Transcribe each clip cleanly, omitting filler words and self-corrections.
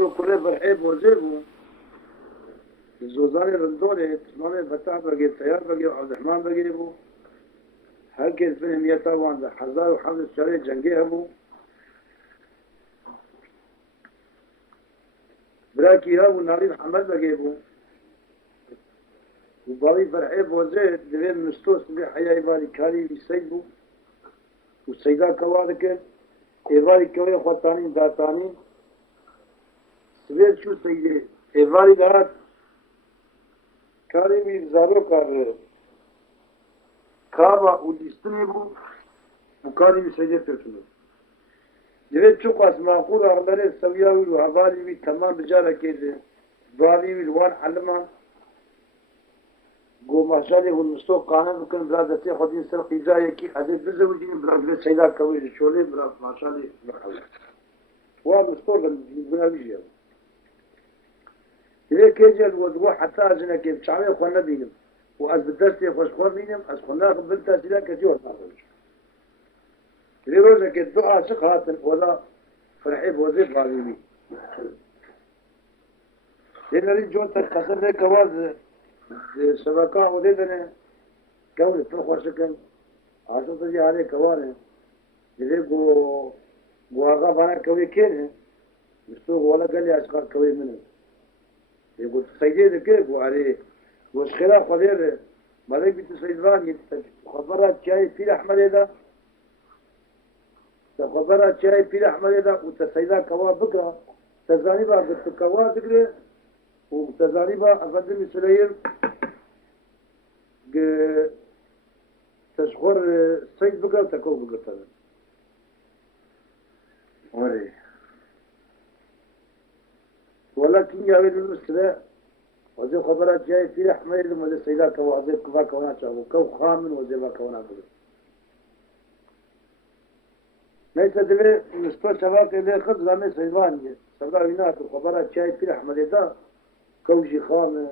مستو كله برحب وزيبو زوزاني رندوري تمامي فتح بقي تيار بقي عبد الرحمن بقي بو هكذا فيهم يتوان حزار وحمد الشرعي جنگي هبو براكي هبو ناري محمد بقي بو وبالي برحب وزيب دوين مستوس بحياة إبالي كاري بيسيبو والسيدة كواركن إبالي كوي خواتاني داتاني سبيل شو سيدي إبالي دات كاري بيزارو كار كابا وديستني بو وكاري بيسيدي ترسلو دوين چوك اسما خود أغلاري سوياوي وحبالي بي تمام بجارة كيزي بالي بالوان علمان گو ماشاءالله والمستوى قانون بكن برادتي خدين سر قيزايا كي عزيز بزوجين براد سيدا كوي شولي براد ماشاءالله مرحبا والمستوى بنا بيجي إذا كيجل ودوا حتى أجنا كيف شعبي أخوانا بينهم وأز بدرسي خوش خوار بينهم أز خونا قبلتا سيدا كتير نعرفش إذا روزا كدعاء شخاتن ولا فرحي بوزيب غالبي لأن ريد جون تكسر ذي كواز شبكة وديدنا كون تروح شكل عشان تجي عليه كوانه إذا جو آغا بنا كوي كينه مستوى ولا قال لي أشكال كوي منه يقول سيدي ذكر جو عليه وش خلاف قدير ما ذيك بتسيدان خبرات شاي في أحمد هذا خبرات شاي في أحمد هذا وتسيدان كوا بكرة تزاني بقى بالكوا ذكره وتزاني بقى أقدم سليم تشغر سيد بقى تكو بقى طبعا وري ولكن يا ولد المسلا وزي خبرات جاي في أحمد وزي سيدات وزي كفا كونا شافو كو خامن وزي ما كونا بقى ليس دليل مستوى شباب اللي خذ زمان سيدان سبلا هناك وخبرات جاي في أحمد ده كوجي خامن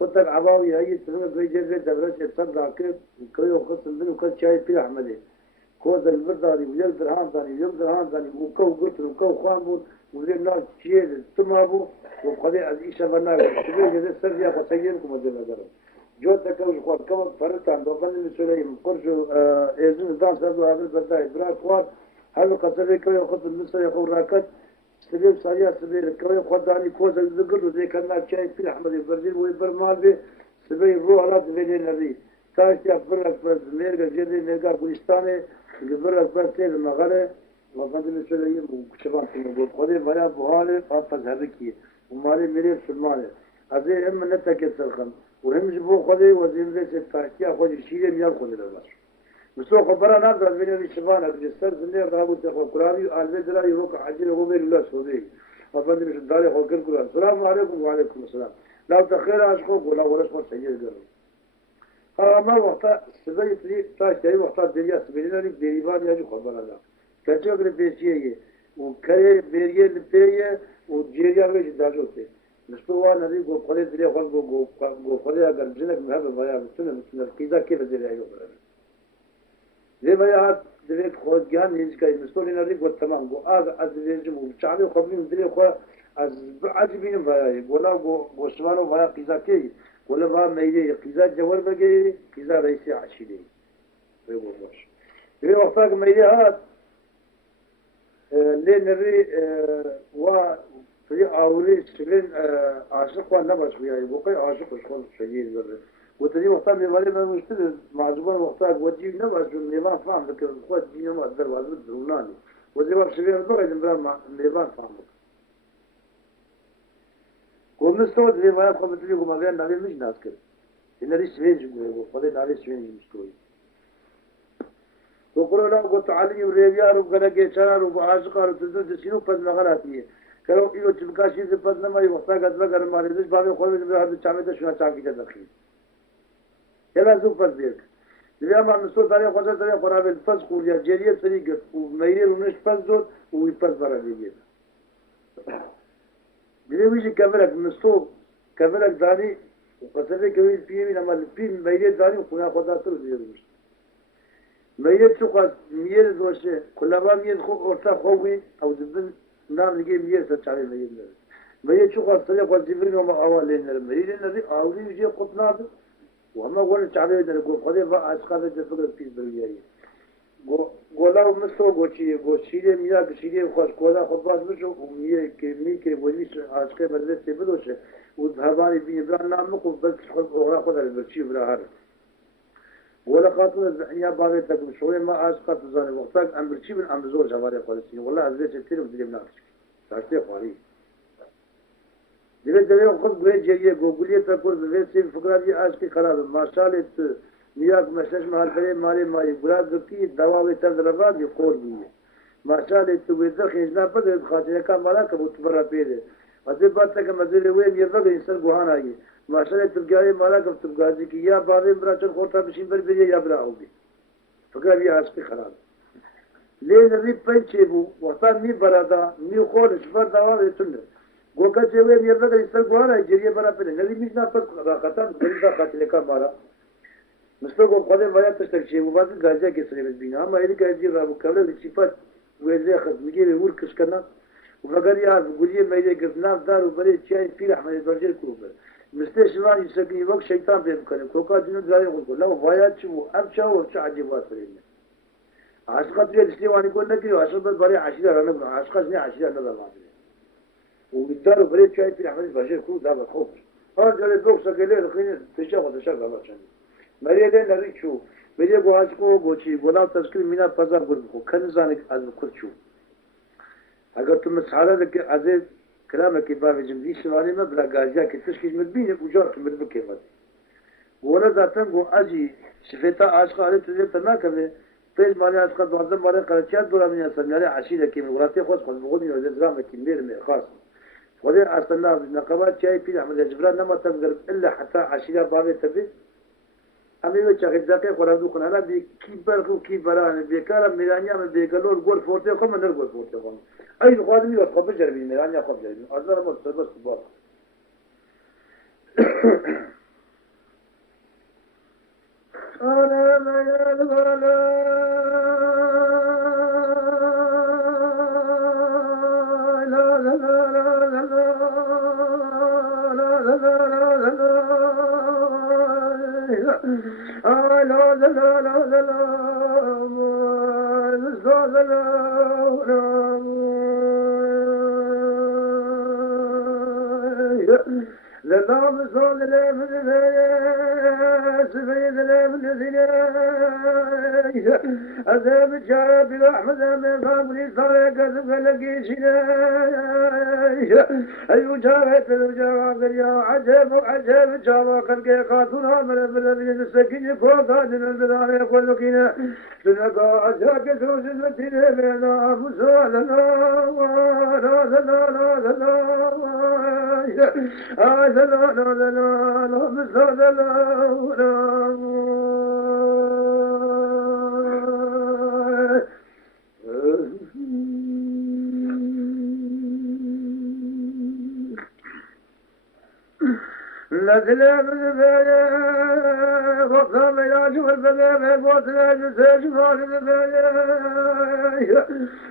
قلت العباوي هي تفهم بيجي دبرش يتصدق كيف كوي وخصم منه كل شيء في أحمده كوز البرداري ويل درهان ثاني ويل درهان ثاني وكو قتل وكو خامبون وزي ناس شيء تمابو وبقدي عزيشة بنار تبي جزء سريع قصيركم هذا الجرا جوت كوج خوات كم فرت عند وبن المسؤولين قرشوا إذن دان سبوا هذا البرداري برا خوات هذا قصير كوي وخصم منه يقول راكد سبيل سريع سبيل كوي خداني كوز الذكر وزي كنا شيء في أحمد البرزيل ويبرمال به سبيل روح الله تبين النبي تاش يا برك بس ميرجع جدي ميرجع كولستاني برك بس تيز مغرب وبعد المسؤولين وشباب تنقول خذي بيا بوهالي فاز هذيكي ومالي مريض في المال هذه هم نتاكل سرخم وهم جبوا خذي وزين ذي ستاشيا خذي شيء ميال خذي لباس مسلو خبرنا نقدر بين الشبان الجسر زنير ضربوا تقول قرابي البدرة يروك عجين هو بين الله سودي وبعد مش داري خو كل قرآن السلام عليكم وعليكم السلام لا تخير أشكوك ولا اسمه سيد قالوا ما وقت سبعي تري تاش تري وقت دريا سبعينا لي دريبان يجوا خبرنا كذا قبل بيشيه وكره بيريه لبيه وجيريا ويش داجوته مسلو أنا دي جو خلي دريا خل جو خلي أقل جنك مهاب بيا مثل كذا كيف دريا يوبر زي بيا دريك خود جان يجكاي مسلو لنا دي جو تمام جو از دريجم وشعبي وخبرين دريا خو از عجبين بيا ولا جو سمانو بيا كذا كي ولا بقى ميلي كذا جوال بقى كذا رئيسي عشيري يقول ماش يقول وقتاك ميلي هات لين نري وفي أولي سبين عاشق ونبش وياي بقي عاشق شغل شديد برد وتدي وقتها ميوالي ما مشتري معجبان وقتاك وجيب نبش والنيبان فاهم لكن الخوات جينا ما أقدر وعزم الدروناني وزي ما سبين بقي نبرا النيبان فاهم ومستوى اللي ما يبقى مثلي وما بين نبي مش ناس كده إن ليش سويج يقول فلان عليه سويج مستوى وقولوا له قلت علي وريبيار وقال جيشان وبعاشقار وتزود سينو بس مغلاتيه كانوا إلو تبقى شيء بس لما يوقفها قد بقى ما ريدش بعدين خالد من هذا الشعب ده شو هتشاف كده دخيل يلا زوج بس بيك اللي أما مسؤول ثاني خاصة ثاني قرابة الفز كوريا جريء فريق وميرير ونش فزود ويفز برا بيجي بيجي كملك مسؤول كملك داني وقصدي كويس فيه لما الفيلم ميرير داني وكنا خدا تروح يروح ميرير شو قص ميرير دوشه كل ما ميرير خو أرتا خوي أو زبن نام نجيب مية ساتشاري مية مية شو قال صلي قال جبريل وما أول لنا مية النبي أولي يجي قطنا وما قال شعبي لنا قول خذي بقى أشخاص تفكر في بريئة قولا ومسو قوشي قوشي مية قشيلة وخاش قولا خباز بشو ومية كمية كوليش عشقة مدرسة بدوشة وذهباني بين بران نامك وبس خذ أورا خذ البرشي براهر ولا خاطر الزحية بعد تقول شوية ما عاشقة تزاني وقتك أم برشي من أم زور جواري خالصين والله عزيز كثير بدي مناقش تعرفي خالي دلوقتي دلوقتي خذ قوي جيجي قولي تقول بفيسي فكرة دي عاشقي خلاص ما شاء مياك مشاش مال فريق مالي مالي براد بكي دواوي تدربات يقول بيه ما شاء الله تبيت خيجنا بدر خاطر كان ملاك بتبرر بيده وزي باتك مزيل وين يفضل إنسان جوهان آيه ما شاء الله تبقى ملاك بتبقى ذيك يا بارين براشن خورتا بشين بربيه يا برا هودي فكرة دي عاشقي خلاص ليه نبي بينشيبو وقتا مي برادا مي خول شفر دواوي تندر گوکا چوے یہ لگا اس کو آ جریے برا پہ نبی مجنا پر راقتان بندا قاتل کا مارا مستو کو قد ولا تستشي وبعد غازا كسر بينا ما يريد غازي رابو قبل الصفات وزي خد مجيب وركش كنا وفقر يا بقولي ما يريد قفنا دار وبري شاي في احمد درجه كوبر مستشفى يسقي وقت شيطان بيمكن كوكا دين زاي يقول لو فايات شو ابشا وشو عجيبات فرينا عاشقات الاسلام يقول لك عاشقات بري عشيره انا عاشقات عشيره انا ما وبالدار وبري شاي في احمد درجه كوبر ده خوف هذا اللي دوسه قال لي تشغل الله عشان مريدة نريشو مريدة قواشكو قوشي ولا تذكر منا فضا قربكو كنزانك از كرشو اگر تم مسحالة لك عزيز كلامك بابي جمدي شمالي ما بلا غازيا كتشكيش مدبيني وجارك مدبكي بات ولا ذاتن قو اجي شفتا عاشق علي تزيب تناكبه فيش مالي عاشق دوازم مالي قرچيات دورا من يسن يعني عشيدة كي من غراتي خوش خود بغضي وزيز رامة كي مير مي خاص وذي عصنا نقابات شاي في عمل الجبران نما تنقرب إلا حتى عشيدة بابي تبي أمي وجهك ذاك قرادو كنا بكبر كو كبران بكارا ميرانيا من بيكالور غول فورتي كم من غول فورتي كم أي القادمي وقبل جربي ميرانيا قبل جربي أزار ما تبص بار أنا ما لله صل من سيد الذين أذهب الشعب بأحمد من قبل صلاة فلقيشنا أي جاهت الجواب يا عجب عجب جاب خلق خاتنا من الذين السكين فوق هذا الذين يقول لكنا سنقا أجاك سوز المتين بنا مسالنا لا نزل بالبلاد وقام إلى جوف البلاد وطلع جسد جمال البلاد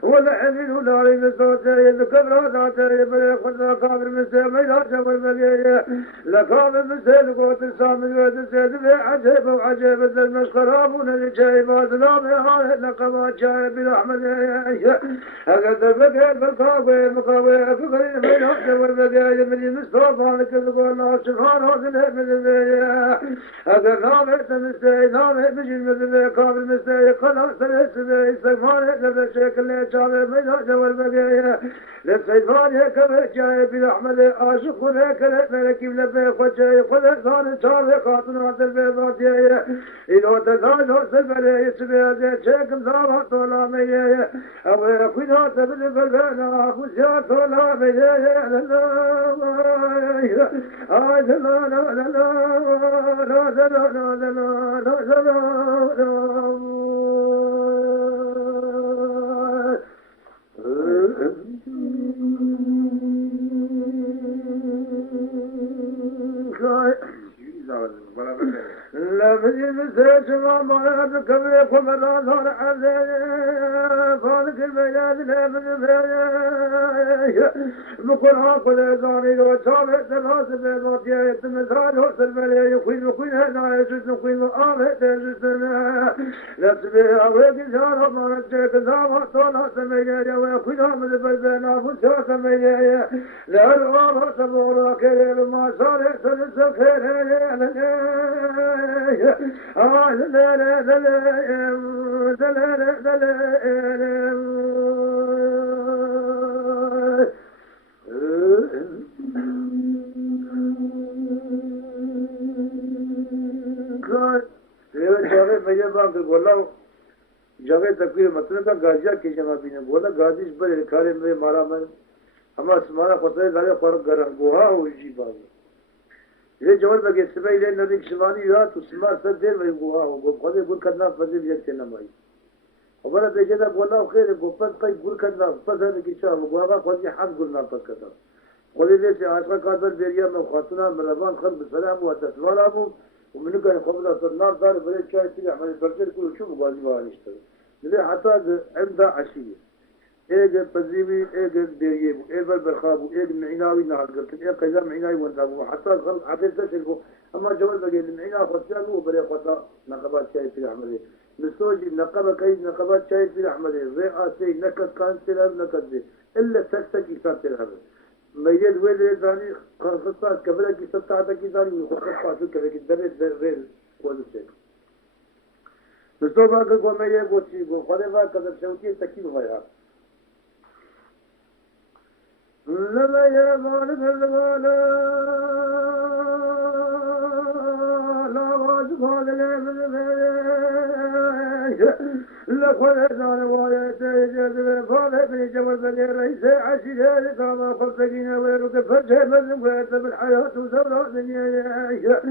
والحمل ونار الصوتين الكبرى ذاتين بلغنا قابل مسلم إلى جوف البلاد لقام المسلم قوت الصامد والسيد بعجب وعجب المسخرابون لجايبات الأمر لقما جاي بالأحمد هكذا فكر بالقاوي مقاوي فكر من جوف البلاد من المصطفى لك القول سبحانه وتعالى من البيع هذا نام مستعي نام بجل من البيع قابل مستعي قلم سنة استغفار لذا شكل شعبه من جوال البيع للسيفان كما جاي بالأحمد عاشق لك الملك لبي خجاي خلق ثان شعبه قاطن عبد البيضات إنه تزال وصف عليه سبيع ذي شكل ثابه طولا ميه أو يخونا تبل بالبينا خزيات طولا ميه لا فجي مسيش ما بكبري قمر نار عزيز فالك البياد لابن بياد بقرها قل زاني وشابه تراس بيضاتي يتمثال وصل بلي يخوين هنا يجوز نخوين آله تجسنا لسبي أويك جارة مانتك زاوة طولا سميجي ويخوين من البلبنا فسا سميجي لا الغابة تبورا كريم ما صار سلسل خير जगह तकबीर मतलब का गाजिया की जमाबी ने बोला गाजिश बड़े खारे में मारा मैं हमारा समारा फसले लाले फर्क गरम गुहा हो जी बाबू ये जोर बगे सुबह ले नदी शिवानी हुआ तो समार सर देर में गुहा हो गो खुदे गुल करना फजिल यते न माई हमारा देखे था बोला खैर गोपत कई गुल करना फजल की चाह गुहा का खुद हाथ गुलना पक करता खुदे से आज का कादर देरिया में खातूना मरवान खल सलाम व तस्वार अबू ومن كان قبل النار دار بلد شاي تلي عمل البرجر كله شوف غادي ما نشتغل اللي حتى عنده عشيه ايه بزيبي ايه ديريب ايه بالبرخاب ايه المعناوي نهار قلت ايه قيزا معناوي وانتابو حتى الخلق عبيد تشرفه اما جوال بقى المعنى خطيان هو بري خطا نقبات شاي تلي عمله مستوجب نقبه كيد نقبات شاي تلي عمله رئاسي نكد كان تلعب نكد دي الا سكسك يصاب تلعب ميجد ويل ثاني خاصة كبرى की सत्ता आता की सारी मुखर पासु करे की दरे रेल कोल से दोस्तों बात को मैं ये बोची को फरेवा कदर चौकी तकी होया लला या बाल गलवाला लावाज भागले لخوة دار وايات جذب فاله في جبل بني رئيس عشيرة كما خلصقين ويرك فرجه مزم ويرتب الحياة وسورة دنيا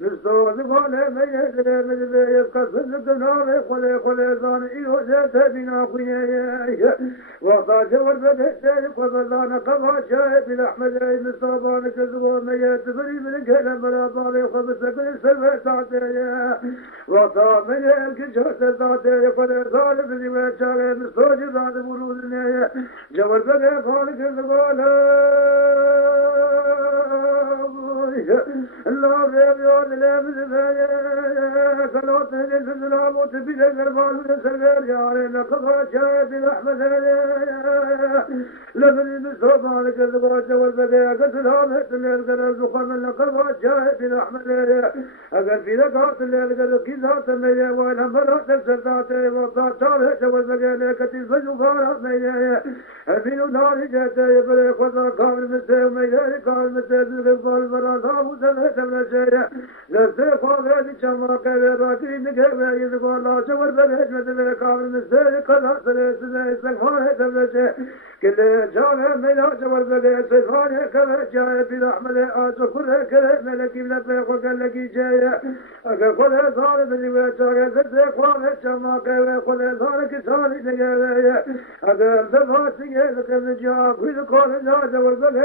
نستوى فاله ما يدري من يبقى صدق نار خلي ظان إيوه ذات بنا خويا وقع جبل بني سيرك وبلانا قبع شاهد الأحمد نستوى كذبوا ما يتبري من كلام بلا بالي خبصك السلوى تعطيه وقع من الكشوة تعطيه ظالم لما شاء مستوجب بعد برود النهاية جبل بني خالق الغالة الله ريبيون لابد فايا كلوت هجل في الظلام وتبيل القربان من السرقر يارين قضاء شاهد الأحمد لابد المستوى مالك الغالة جبل بني قتلهم هت الليل قرر زخم قضاء شاهد الأحمد أقل في ذكرت الليل قرر كذات ميا وإنهم مرات السردات وطاطار جبل بني كتل فجوفار ميا أمين نار جاتا يبري خضا قابل مسيح ميا قابل مسيح الغفال براسا وسنة تمنشيا لسي قابل شما قابل راكي نقابل يذقوا الله شور بني جمد قابل مسيح قضا سنة استغفار تمنشيا كل جانا ميا جبل بني سيفان كبه جاية بالأحمد آسو كره كره ملكي بلفه وقال لكي جاية أقل خده ظالم بني وشاية زد قابل شما قابل خده ظالم كساني نقابل أقل دفاتي لكن جاء كل قول لا جبل بني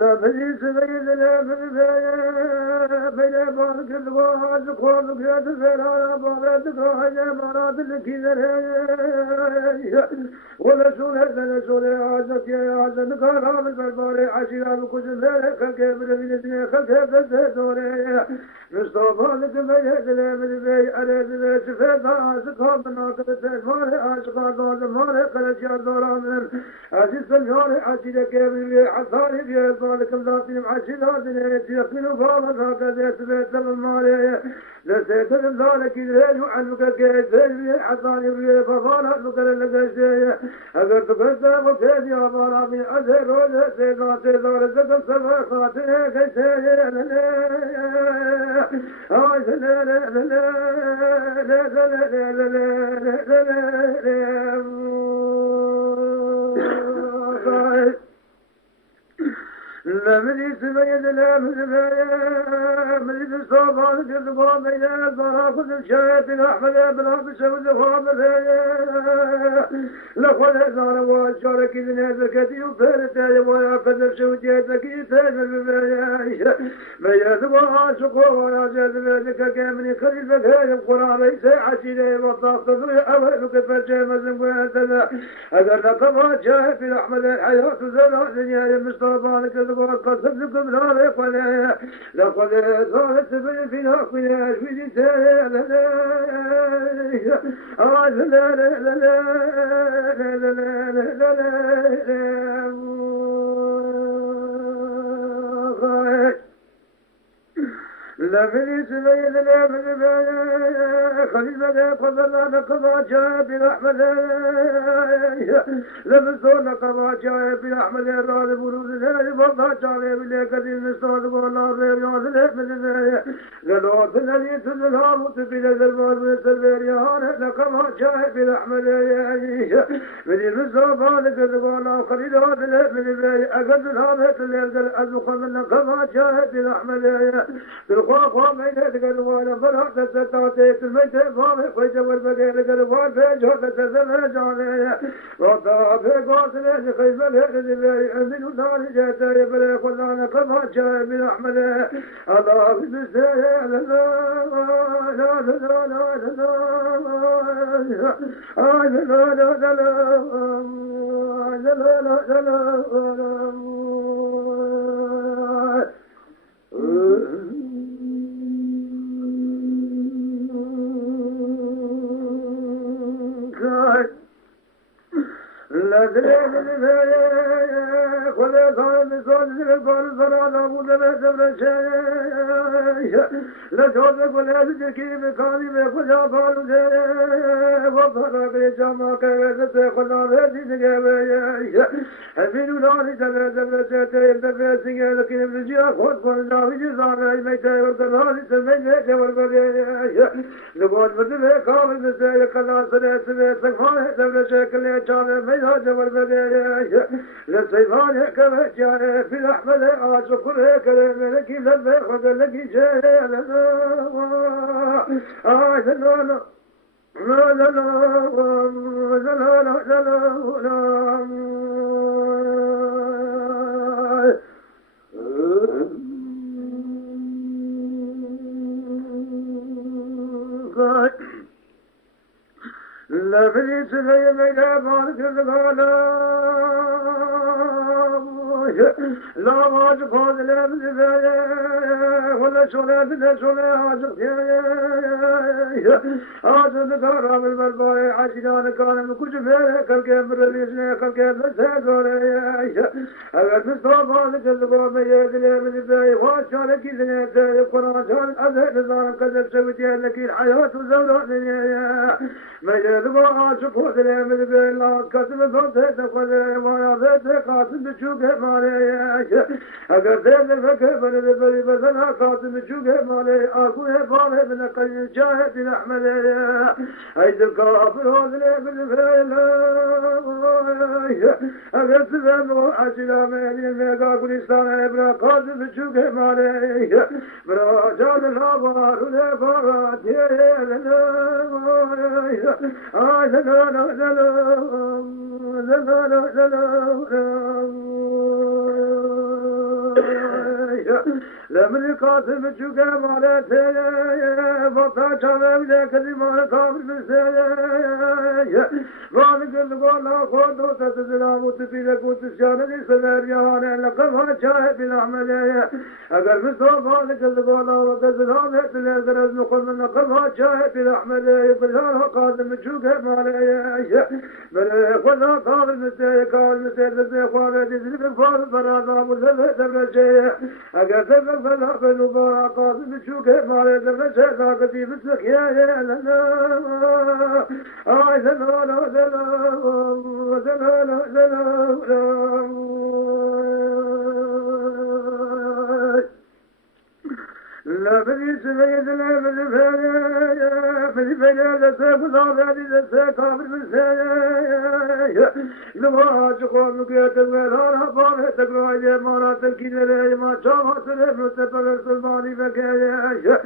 لا بليس بيد لا بين بارك الواز قوم قياد فرانا بارات كاجا بارات لكيدر ولا سوله عزت يا عزت كارا بالبربار عشيرا بكل ذلك كيف بدنا خلق دوري مصطفى لك بيد لا بي على سفيد عاشقا بناقه تسمار عاشقا ظالمار قلت يا دوران عزيز الجار عشيرا كيف حصاري يا ذلك الذاتي معشرا دنيتي يقين فاضل هكذا سبيت المالي لسيت ذلك إذا يعنك كيف حصاني بي فقالت لك لك أقل تقدر وكيف يا مرامي أزهر ولسي ذاتي ذلك السبع خاطئ كيسي سبيد من الصوفان كذبوا بين البراخذ الشايف الأحمد بن سود خامس لقد زار وشارك النازكتي وفرت ويا فدر شوتيتك يتم ما يذبح شقوة جذبتك كامل خليل هذا القرآن ليس عشيرة وطاقة أولك فشامز وهذا أجر لقب شايف الأحمد الحياة زرع دنيا المصطفى كذبوا قصد لكم نار فلا لقد صارت في ناقنا في لا من سبيل لا من خليفة قبل نقضى جاء بالأحمد لم يصور نقضى جاء بالأحمد الراد برود ذلك وضع جاء بالله كثير نستوى والله ريب يوصل من للوط الذي تزلها متبين الزربان والسلبير يهان نقضى جاء بالأحمد من المصطفى ذلك الله خليل هذا من البيت أقد الهامة اللي أزخم من نقضى جاء بالأحمد بالخوف من القلوان فرحت ستاتيت الميت فامي خجو البديل القلوان فجهد تزمى جانية وضع في قاتل خيف الهدي من نار جاتا يبري خلانا قضى جاء من أحمد الله بسيء لا دليل للفيا خذ صاحب صوت القول صلاة أبو دبي سبر شيء لا جوز ولا ذكي بكاني بخجا فالو شيء وفرق جما كذا خلا ذي ذي أبين نار سبر سبر شيء الدبي سيا لكن بجيا خود خود جاوي جزانا ميتا وكذا سمي جوار بدي لقول بدي كامل بسيا كلا سنة سنة سخان سبر شيء كله جانا ميتا جوار بدي لسيفان كذا جاء في الأحمد أشكر كلام لك لذ خذ لك شيء لا في سبيل ما بارك لا واجب هذا لا بزايا ولا شولا بلا شولا عاشق عاشق دارا بالبرباي عاشقان كان كل فيه كل كبر الإسلام كل كبر سازوري أگر مستوى لك الزبون يدلي من الباي واشار كذا تاري القرآن شان أذهب نظام كذب سويتي لك الحياة زوري ما يدبر عاشق هذا من الباي لا كتب فوته تقدر ما يذات قاسم بشوكه مالي أگر ذل فكر بل بل بزنا قاسم بشوكه مالي أخوه فاره من قيد شاهد الأحمد أيد الكافر هذا من الباي أگر سبب عشرة مالي ميقا كريستان إبرا قاسم بشوكه مالي برا جال الأبار ولفارات لمن قاسم الشوكة مالته فتا شامل ذاك الإيمان كامل بالسيا فانك القول لا خود تسلام وتفيدك وتشان الإسلام لقب شاهد بالأحمد أقل مصطفى لك القول وتسلام يتلازل نقل من لقب شاهد بالأحمد يقلها قاسم الشوكة مالته من خذها قابل مسيا قابل مسيا لسيخوان يجزل بالفار فرادا مزلة تبرشي أقل سبب فلا بنبارا قاسم الشوكة مالي تبرشي ذاكتي بسلك يا لنا لا بدي سبيد لا بدي فيا بدي فيا لسه بضابط لسه كافر بالسيا نواز قوم کے تغیران بارے تغراجے مارا تلکیلے ما چاہا سرے نوتے پر سلمانی بگئے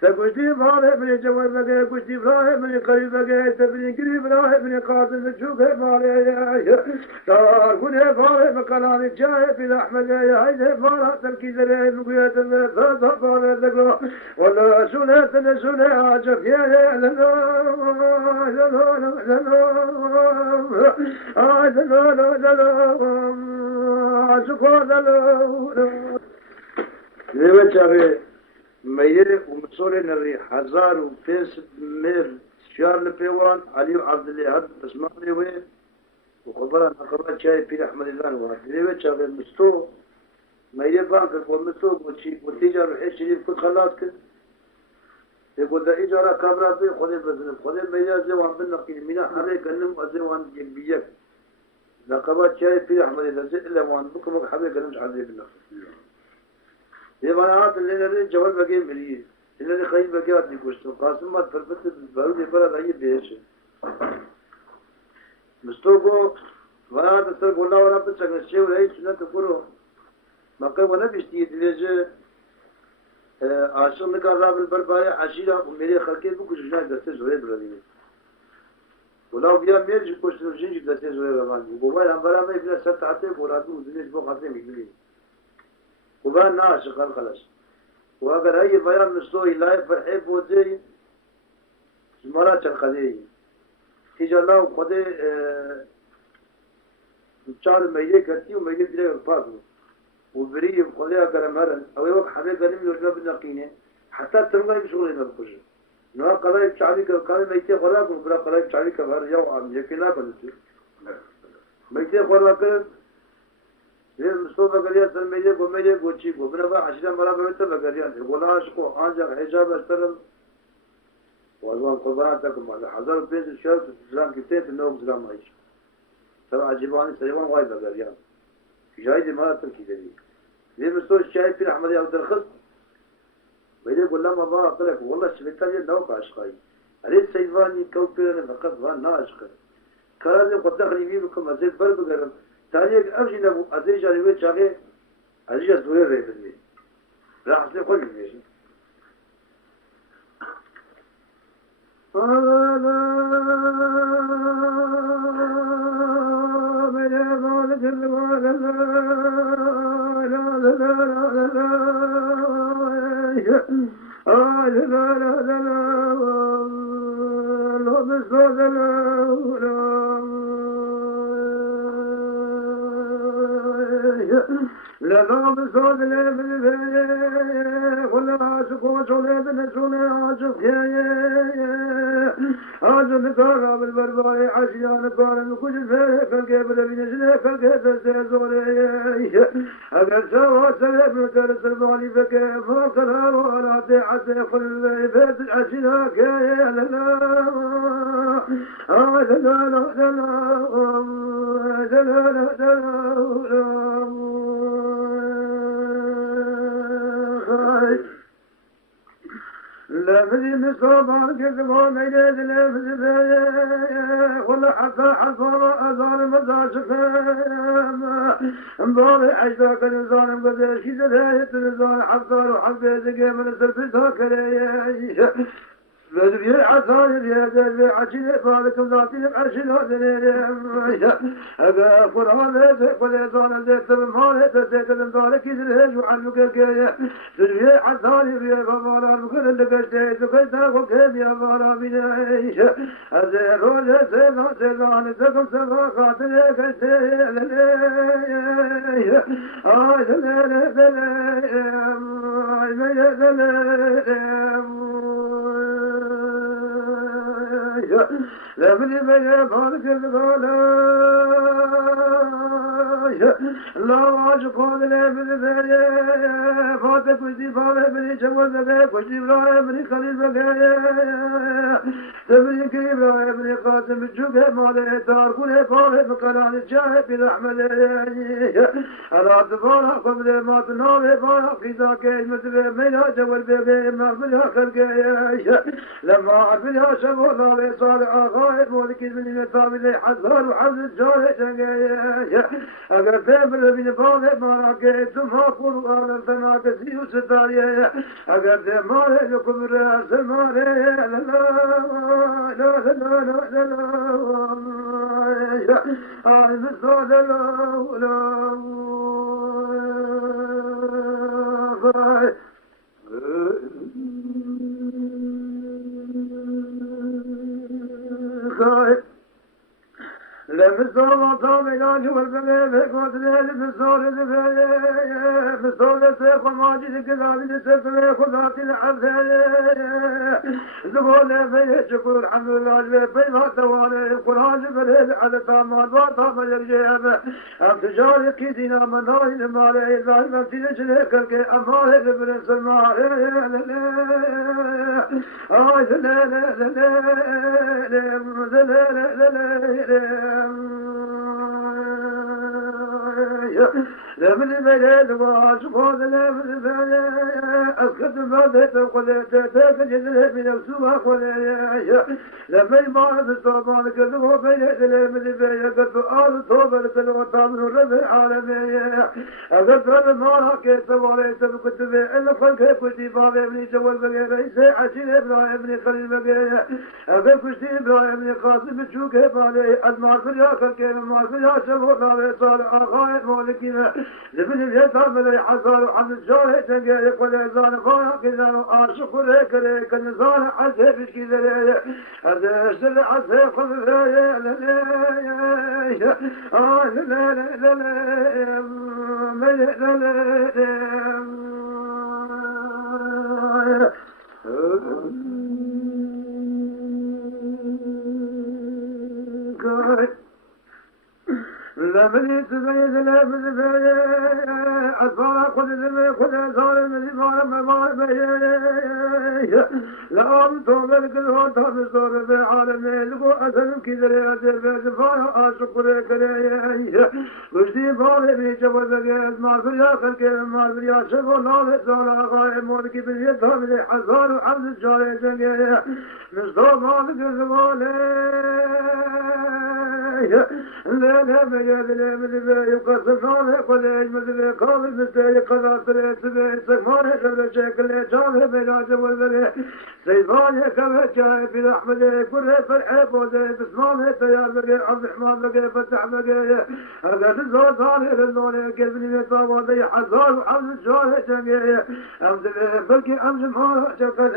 تکشتی بارے منی جوان بگئے کشتی برائے منی قریب بگئے تبنی گری برائے منی قاتل چوکے مارے تار گنے بارے مقلانی جائے بل احمد حیدے مارا تلکیلے مگویت فردا بارے تغرا والله سنة عجب يا لنا لنا ميري ومتصوري نري 1500 ميل شهر لبيوان علي وعبد الله هد اسمعني وين وخبران أقرأ شاي في أحمد الله نواد ليه شغل مستو ميري بانك ومستو وتيجر الحين شريف كل خلاص كده يقول ده إجارة كامرة بي خذي بزنم خذي مياه زوان بالنقي منا حري كنم أزوان بيجك لقبات شاي في أحمد الله زي إلا وان بكرة حبي كنمش حري بالنقي ये बनाना तो लेने रे जवल बगे मिली इन्होंने कहीं बगे आदमी कुछ तो कासिम मत फरबत बारू दे पर आइए देश मुस्तो को वहाँ तो सर गोला वाला पे संघर्षे हो रही सुना तो करो मक्का वाला बिस्ती दिलेजे आश्रम का राब पर बारे आशीरा मेरे खलके को कुछ ना दस्ते जोड़े बरदी गोला बिया मेरे जो कुछ तो जिन दस्ते जोड़े रवान गोवा हमारा में इतना सत्य आते बोला तो उतने इसको खाते मिली وبان ناس قال خلاص واقر هي بيان مستوي لا يفرحي بوزي مرات القضية تيجي الله وقضي مشار ميلي كرتي وميلي دلي الفاضل وبريه بقضيها كرمهرن او يوقع حبيب غنم يرجع بالنقينة حتى ترمي بشغل ما بكوشي نوع قضايا بشعري كان ميتي خلاق وبرا قضايا بشعري كبهر يو عم يكي لا بلسي ميتي خلاق ये मुस्तों बगरिया सर मेरे गोची गोबना बा आशिरा मरा बवेत बगरिया गोलाश को आजा हिजाब अस्तरम वाजवान कुर्बान तक माल 1000 रुपए शर्त इस्लाम की तेत नौ इस्लाम आइश सब आजीबानी सरीवान वाई बगरिया जायद मरा तक की दे ये मुस्तों शायद फिर अहमद अब्दुल खस मेरे गोला बाबा अकलक والله شبكه ये नौ काश खाई अरे सईवानी कौपे ने फकत वा ना अशकर कराजे قد دخل يبيكم مزيد برد गरम تاريخ أمشي نبو أدريج على الويت شاقي أدريج الدولة ريبني راح أصلي قول ليش لا نام صاد لا بالبيت ولا عاشق وشولي بنشولي عاشق عاشق نكارا بالبرباي عشيان كارا كل فريق القبل بنجلي فالقبل سيزوري أقل سوا سلب كرس البالي بكيف فاكرها ولا تعسي خل البيت عشياك يا لا لا لا بدي مصابر كذبوا ميلاد لا بدي ولا حتى حصل أزال مزاج مباري عجبك النظام قدر شيء ذايت النظام حصل وحبي زكي من السرفة كريه بدي عصاي يا ذي عشية بالك ذاتي عشية ذي هذا قرآن ذي قل زان ذي تمام ذي كلام ذلك يزهج وعنك كي ذي عصاي يا بابا مكان لك شيء كذا وكذا يا بابا بينايش هذا روج ذي زان ذكم سبا خاطر كشيء لا بدي بيا بارك الغلا لا واجب لي من ذي فاتك وجدي فاتك بني شمول ذي وجدي إبراهيم بني خليل بقى تبني كي إبراهيم بني قاسم الجوبة مالي دار كل فارغ مقالان الجاهد بالأحمد على دبارة قبل ما تنال فارغ في ذاك المدبر ملا جول بيبي ما بلا خلق لما عرفنا شبه الله صالح غايب مولك من مطاب لي حذر وحفظ الجارة أقل فهم الذين فارغ ما رأيت ما قرآن فما كسيو ستاريه أقل فهم ما لكم الرأس ما لا لا لا لا لا لا المصاد لا لمسول وطاب إلى جوال بليل قدر لمسول مسول سيف ماجد كذاب سيف خذات العبد زبون في شكر الحمد لله في ما تواني القرآن بليل على تامان وطاب يرجع أمتجار كيدنا مناي مالي لا ما في نشرك أمالي ابن سماه لمن بلاد واشقاد لمن بلاد أسكت ما ذات قلت تجد من السوق قلت لمن ما بالطبان كذبوا بلاد لمن بلاد قد آل طوبر كل وطامن الربع عالمي أذكر ما كيف وليت بكتب إلا خلق كتب ابن جوال بغير رئيس عشير إبراهيم بن خليل بغير أذكر كتب إبراهيم بن قاسم بشوك بالي أدمار في الآخر كيف ما في الآخر وطالع صالح آخاء مولكنا لبن اليتام لي حصار وحمد الجارة تنقى يقول إزان فارق إذان وآشق ريك ريك النزان حسي بشكي ذلي هذا أشتري حسي خذ ذلي لمن يتبين لمن أسفار قد لم يكن ظالم لما لا أمتم ملك الوطن بصور بالعالم لقو أسلم كذري أجل فارع أشكر كريه وجدي فارع جبل بقيت ما في الآخر كيف ما في الآخر والله زال غايب مولك باليتام لي حزار وحمد الجاري جنيه مصطفى مالك الزوالي لا لا مجال لا من يقص صالح ولا يجمد قابل مستعي قضاء سبيل سفارة قبل شكل جامع بلا جوال سيفان كما جاء في الأحمد كل فرحة وزي بسمانه تيار بقى عبد الرحمن بقى فتح بقى هذا الزور صالح للنور كذبني مطاب وضي حزار وحمد الجوال جميع أمد بلكي أمد مهار شكل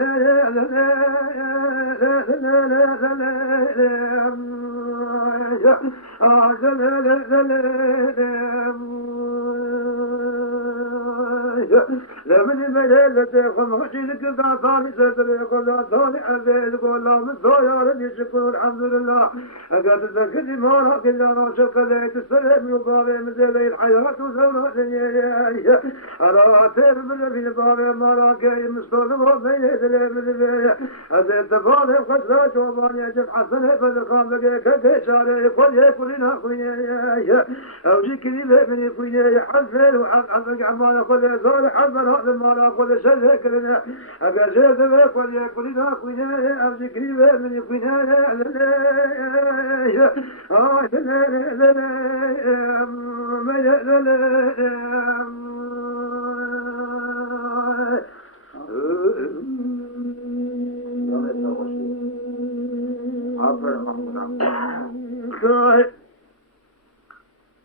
لمن المليلة خمجينك ذاتاني ستريق ذاتاني عزيز قول الله من صيار يشكر الحمد لله أقاد ذكري مارا كلا ناشق ليت السلام يقاري مزيلي الحياة وزورة دنيا على عتير من في باري مارا كي مستوى وضي يدلي من البيع أزيد تفاري قد شوبان يجب حسنه فالخام بقى كشاري قد يكلنا خويا أو جيكني بابني خويا حزل وحق حزل عمانا قد زور حزل هذا مارا قد شذ كلنا أقاد جيد قد يكلنا خويا أو جيكني بابني خويا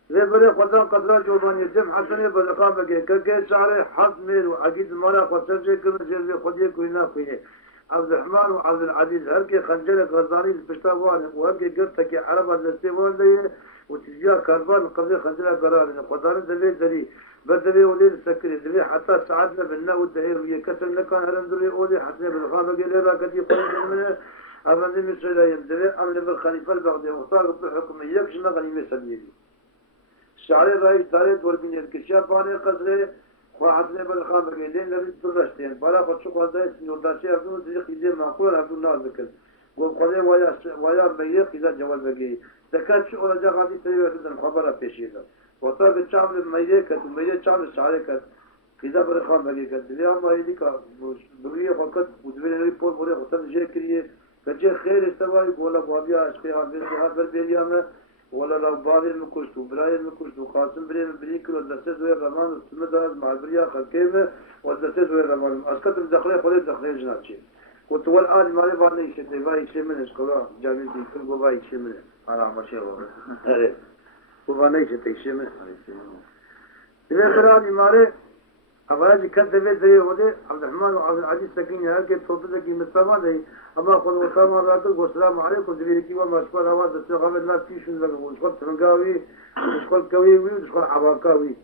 لبري قدران قدران جوبان يتم حسنه بلقام بكي كي شعره حظ ميل وعقيد مالا قصرجي كم جربي خديه كوينا كوينه عبد الرحمن وعبد العزيز هركي خنجر غزاني البشتاوان وهركي قرتك عربة للسيوان ليه وتجاه كربان القضية خنجر قرار قدران دلي دلي بدلي ولي السكري دلي حتى سعدنا بالنا والدهير ويكسر لكان هرندري أولي حسنه بلقام بكي ليرا قد يقول منه أمن المسؤولية دلي أمن بالخليفة البغدادي وطاق بحكم يكشنا غنيمة سبيلي شعري رئيس داري دوربين الكشاف باني قصري وحسن بالخان بقيلين لبي ترشتين برا خدشو قصدي نورداشي عبدو دي خيزي معقول عبدو ناز بكل وقضي ويا ميق إذا جوال بقي تكاد شو ولا جاغادي تريد أن خبره بيشيدا وطار الشعب الميلة وميلة شعب الشعري كت إذا بالخان بقي كت اليوم ما يديك بريه فقط ودبل ريبور بريه خطر جاي كريه كجي خير استوى ولا بابيا أشقيها بالبيليامه ولا لو بعض المكشتو براي المكشتو خاصم بري بريكلو دسته زوي رمان استمدار مع بريا خلكيمه ودسته زوي رمان اسكت مدخله خلي دخله جناتشي وتول آل مالي بعد يشتي باي شيء من الشقوا جامي دي كل باي شيء من على ماشي هو هذا وبانا يشتي شيء من إذا كراني مالي أبراج كذب ذي وده عبد الرحمن وعبد العزيز سكين هالك توبة كي مستوى ذي أما خل وسام الرجل والسلام عليكم دبيركي وما شكر هوا دستغل الله في شو ذا وشكر تنقاوي وشكر كوي وشكر عباقاوي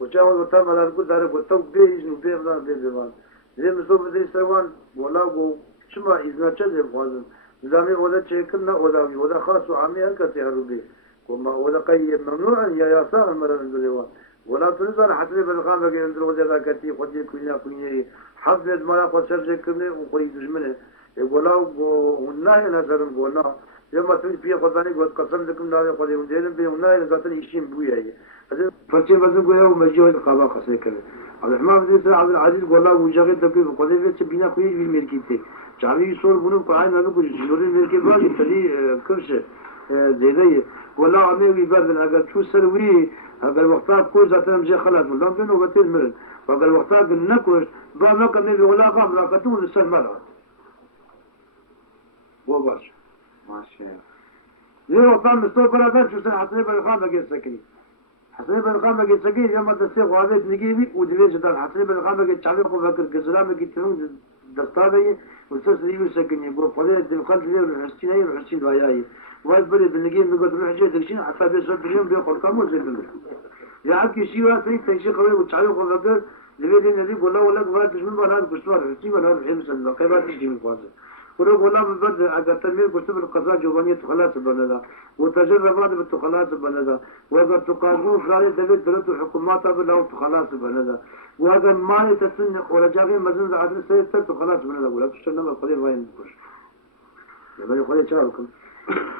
وجاء وسام الرجل داره وتوب بيج نبيه بلا بيجوان زي مستوى ذي سوان ولا جو شما إذا شذ فازن زامي ولا شيكنا ولا خاص وعامي هالك تهربي وما ولا قيم ممنوع يا يسار المرن بالجوان ولا تنسى حتى بالغام بقي عند الوزير كتي خدي كوني حفظ ما يقول سرج كمه وخري دجمنه ولا والله نظر ولا لما تقول في خداني قلت قسم لكم لا يقول يوم بي والله ذاتني يشين بويا هذا فرشي بس بويا ومجيء القضاء خسي كذا عبد الرحمن بن عبد العزيز والله وجاغي دبي وقضي في بينا خوي في ملكيته جامي يصور بنو قرآن ما بقول جنوري ملكي باجي تدي كرشه زيدي ولا عمي بردن اگر شو سروي اگر وقتها كل ذاتنا مجي خلاص ملام بينه وبتين مرن واگر وقتها نكوش ضامن كمي ولا قام لا كتون لسه مرات وباش ماشي ليه وقتها مستوى بلدان شو سنة حسني بالخان بقي سكين حسني بالخان بقي سكين يوم تسيق وعادت نجيبي ودبي جدال حسني بالخان بقي تعبي وفكر كسلام بقي تلون دستابي والسوس ريبي سكين يقول فلان الخلف ليه الحسين هي الحسين وياي وايد بلد نجيب نقعد نروح جاي تكشين حتى بيصير اليوم بياخذ كم زي كذا يا عبد شيء واسي تيجي قوي وتعالي وفكر لبيدين الذي ولا وايد من ولا بشوار حسين ولا الحين سنة كيف تيجي من قاصد ولو والله ببدأ أقدر تنمير كتب القضاء جوانية خلاص بلدا وتجرب بعض بالتخلاص بلدا وأقدر تقاضون خلال دولة دولة الحكومات بالله خلاص بلدا وأقدر ما يتسن ولا جاغي مزن عدل سيد خلاص بلدا ولا تشتغل ما قدر وين بكش لما يقول يشاركم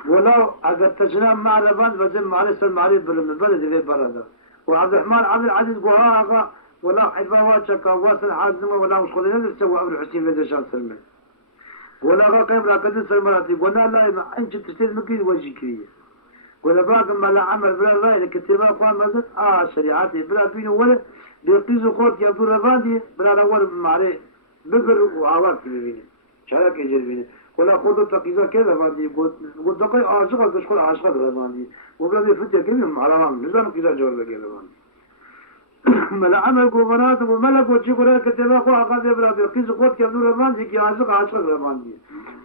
ولو أقدر تجنب مع لبان بزم معلي سلم عليه بالبلد في بردا وعبد الرحمن عبد العزيز قهاغا ولا حجبه شكا واصل حازم ولا مش خلينا نسوي عبد الحسين في دشان سلمه ولا قيم راكدين سلماتي ولا لا ما انت تستلم مكيد وجهكيه ولا باقي ما لا عمل بلا لا الكتابه اخوان مثلا شريعتي بلا بين ولا بيقيزوا خوت يا برافادي بلا اول معري بقر وعوار في بيني شارك يجربني ولا خذوا تقيزه كذا فادي قلت دقي عاشق تشكل عاشق رماني وبلا بفتيه كلمه على ما نزل كذا جواب كذا ملا عمل قومنات وملك وشكر كتبه أخو عقاد إبراهيم قيس قوت كبدو رمان جي عاشق عاشق رمان دي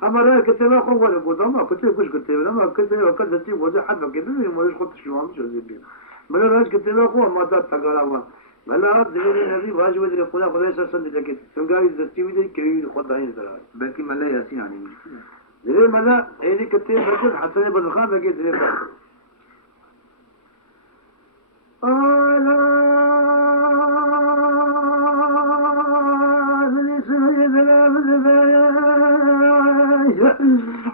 أما رأي كتبه أخو ولا قوت أما كتبه كش كتبه لما كتبه وكذا تيجي وجه حد كتبه ما يشخط شو عم شو زين ملا رأي كتبه أخو ما تات تقارا ملا رد دليل النبي واجب ذي القلنا قلنا سرسن لكن تنقاري دستي ودي كيو خدعين ترى بلكي ملا ياسين يعني دليل ملا هذي كتبه بجد حسن بن خان بجد دليل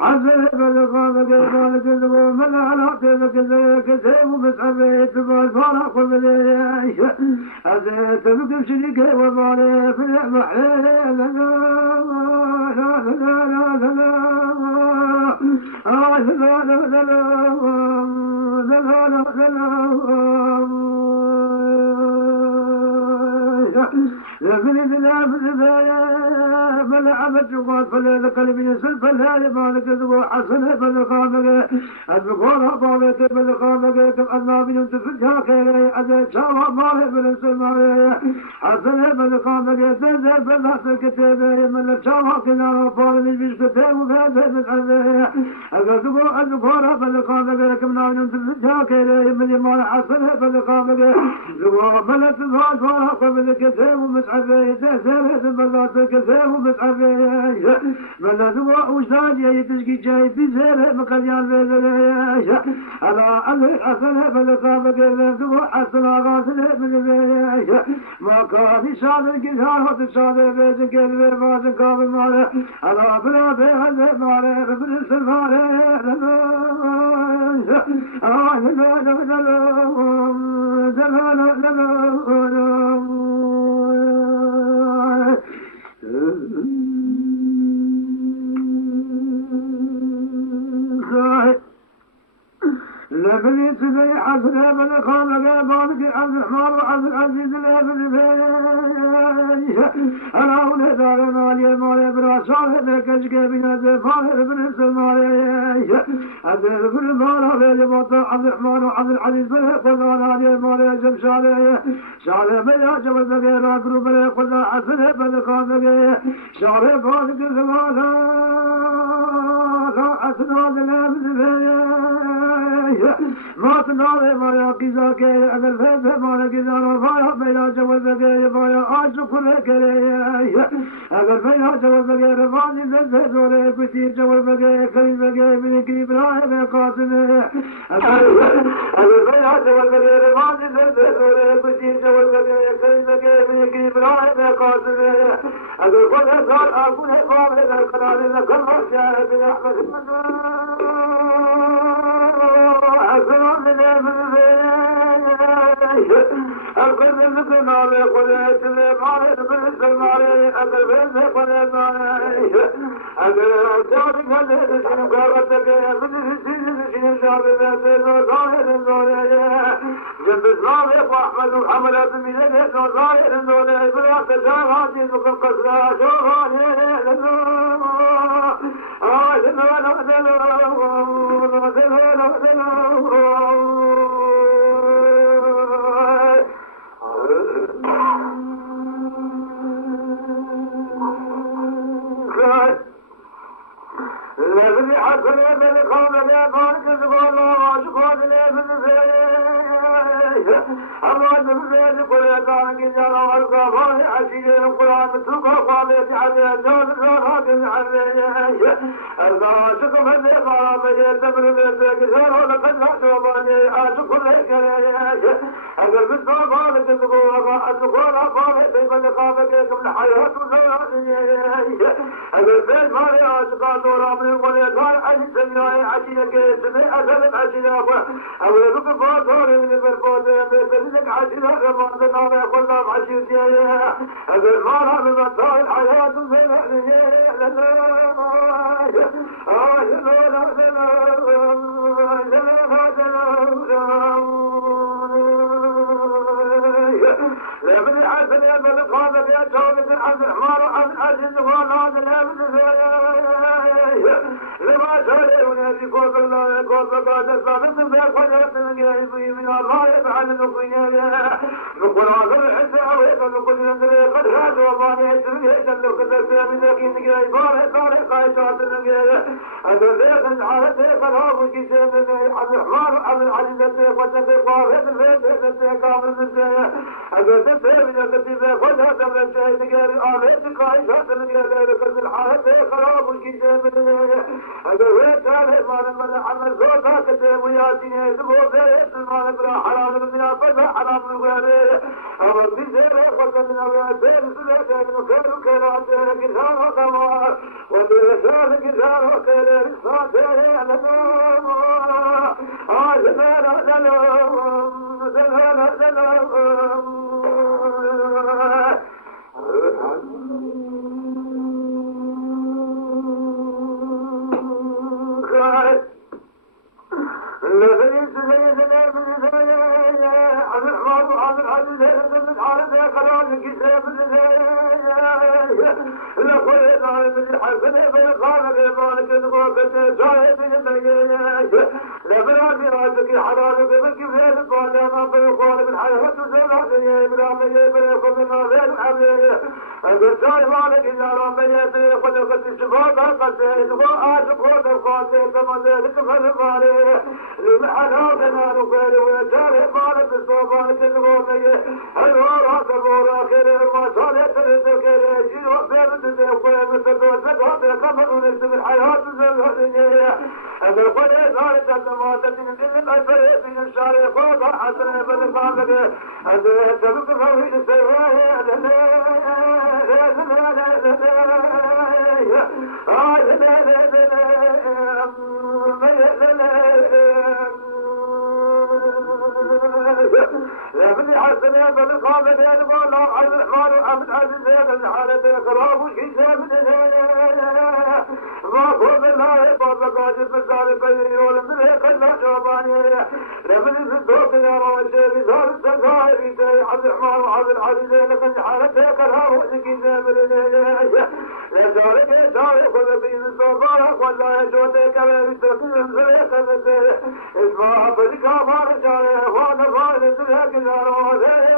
عزل بالقام قال كذب من على كذب ومسعبيت بالفرح والبداية عزلت بكل شريك وضعنا في المحل فلا عبد وقال فلا ذكر من يسل فلا يبالك ذو حسن فالقامك البقرة طالت بالقامك كم أنا من تفجع خيري أجل شاوى مالي بالسماء حسن بالقامك تنزل بالناس كتابي من الشاوى كنا طالب البيش كتاب وفاده بالحذي أقدقوا البقرة بالقامك كم أنا من تفجع خيري من يمال حسن بالقامك ذو ملت الفاتحة قبل الكتاب ومسعفه تسالت بلات الكتاب ومسعفه من دواء وجداني تشكي جاي بزيره مقديان بزيره على الحسنه بلقابك دواء حسنه غاسله بزيره ما كان شاد الكتاب وتشاد بيتك الباز قابل ماله على بلا بهذا ماله بنس ماله لبني سبي حسنا بن خالق بارك عبد الرحمن وعبد العزيز أنا ولد على مالي مالي براسه لكشك بنا فاهر بن سلمالي عبد بن مالي لبطل عبد الرحمن وعبد العزيز بن خلان علي مالي جم شالي بيا جبل بغير أقرب لي قلنا حسنا بن خالق شالي بارك زمانا حسنا بن ما تنال ما يا قزاك أجل فيه ما لقزار فايا بيا جوال بقى فايا عاشق لك أجل فيا جوال بقى رفاني زلزل دوري بتير جوال بقى كريم بقى من كريم راي قاسم أجل فيا جوال بقى رفاني زلزل دوري بتير جوال بقى كريم بقى من كريم راي قاسم أجل فيا صار أكون قام لك قرار لك المرجع بن أحمد القلب مثل ناري قلت لي ماري بنت الماري أقل بنت قلت ماري أقل جارك هذه شنو قابلتك من السجن شعبي بيت ظاهر النوري جنب ماري وأحمد وحمد من يدك ظاهر النوري بلا تجارات يزق القصر شوفاني لبني حسن بن خالد يا بارك زبون واشقاد لبن زيد أراد بزيد قل يا كان جزال والقافان عشير القرآن تلقى قامت على جاد الرافات العلي أرضا شكم هدي خراب يتمر بيتك زار ولقد نحشوباني عاشق لك أقل بالصفان تذكور أذكور أفاني بيبن خافك يكم الحياة زوراني أقل بيت ماري عاشقات ورامي وليكار عشي سميعي عشي كيسمي أسلم عشي لابا أولادك فاتوري من البربوتي بيبنك عشي لابا نار يقول لهم عشي سيئي أقل مارا من مطاع الحياة زوراني لابن حسن يا بن خالد يا جولة عبد الرحمن وعبد العزيز والله لابن لما شارعون في قوة الله قوة قادة صادق في الخيرات الجاهبين من الله يفعل نقيا نقول هذا الحس أويك نقول نندري قد هاد والله يسري يسر لو كتبت من ذاكين جايبان صالح قايشات الجاية أدر ذيك الحالة قلاب الكسام من عبد الرحمن وعبد العزيز وتنبي قارئ البيت كامل من الجاية أدر تبتي من الكتبة قلها تبلغ شاهد جاري آليت قايشات الجاية لكن الحالة قلاب الكسام من الجاية أدر ويت عليه ما لما عمل زوجها كتب وياتيني يزبو زيت المال بلا حرام من أفضل حرام من غيره أمر بزيره وكان من أولاد سلسلة من خير وكيرات كثار وكمار وبرسال كثار وكير رسالة لنوم زمان لنوم زمان لنوم الذي سيدنا من زمان عبد الرحمن وعبد العزيز من حارث خلال الكتاب لقيت على من الحسن بن خالد مالك وقت شاهد بن لبنى براسك حلال بن كفيل قادما بن من حياة زمان ابراهيم يبرق من غير حبيب الرسال مالك إلا ربي يبرق قد الشفاء قد وآشق القاتل كما ذلك فالمالي لمحنا بنا نقال ويجاري مالك الصوفان كذبوني الوراك الورا خير يسب الحياة زلزلية أقل قولي ثالث الزمات من ذلك الفريق من الشارع خوضا حسن بالقامك أدري تبك فوهي السيوية لمن حسن بالقامك يقول عبد الرحمن وعبد العزيز الحالة كرام وشيسان ما هو بالله بابا المسار بيني ولم يكن لا جواباني لمن الصدوق يا روشي زار السفاري عبد الرحمن وعبد العزيز لكن حالته كرام وشيسان لذلك يشارك بين الصفارة ولا يجوز كبير التقيم زريق الزريق اسمع بالكامار جاري وانا فارس لك يا روشي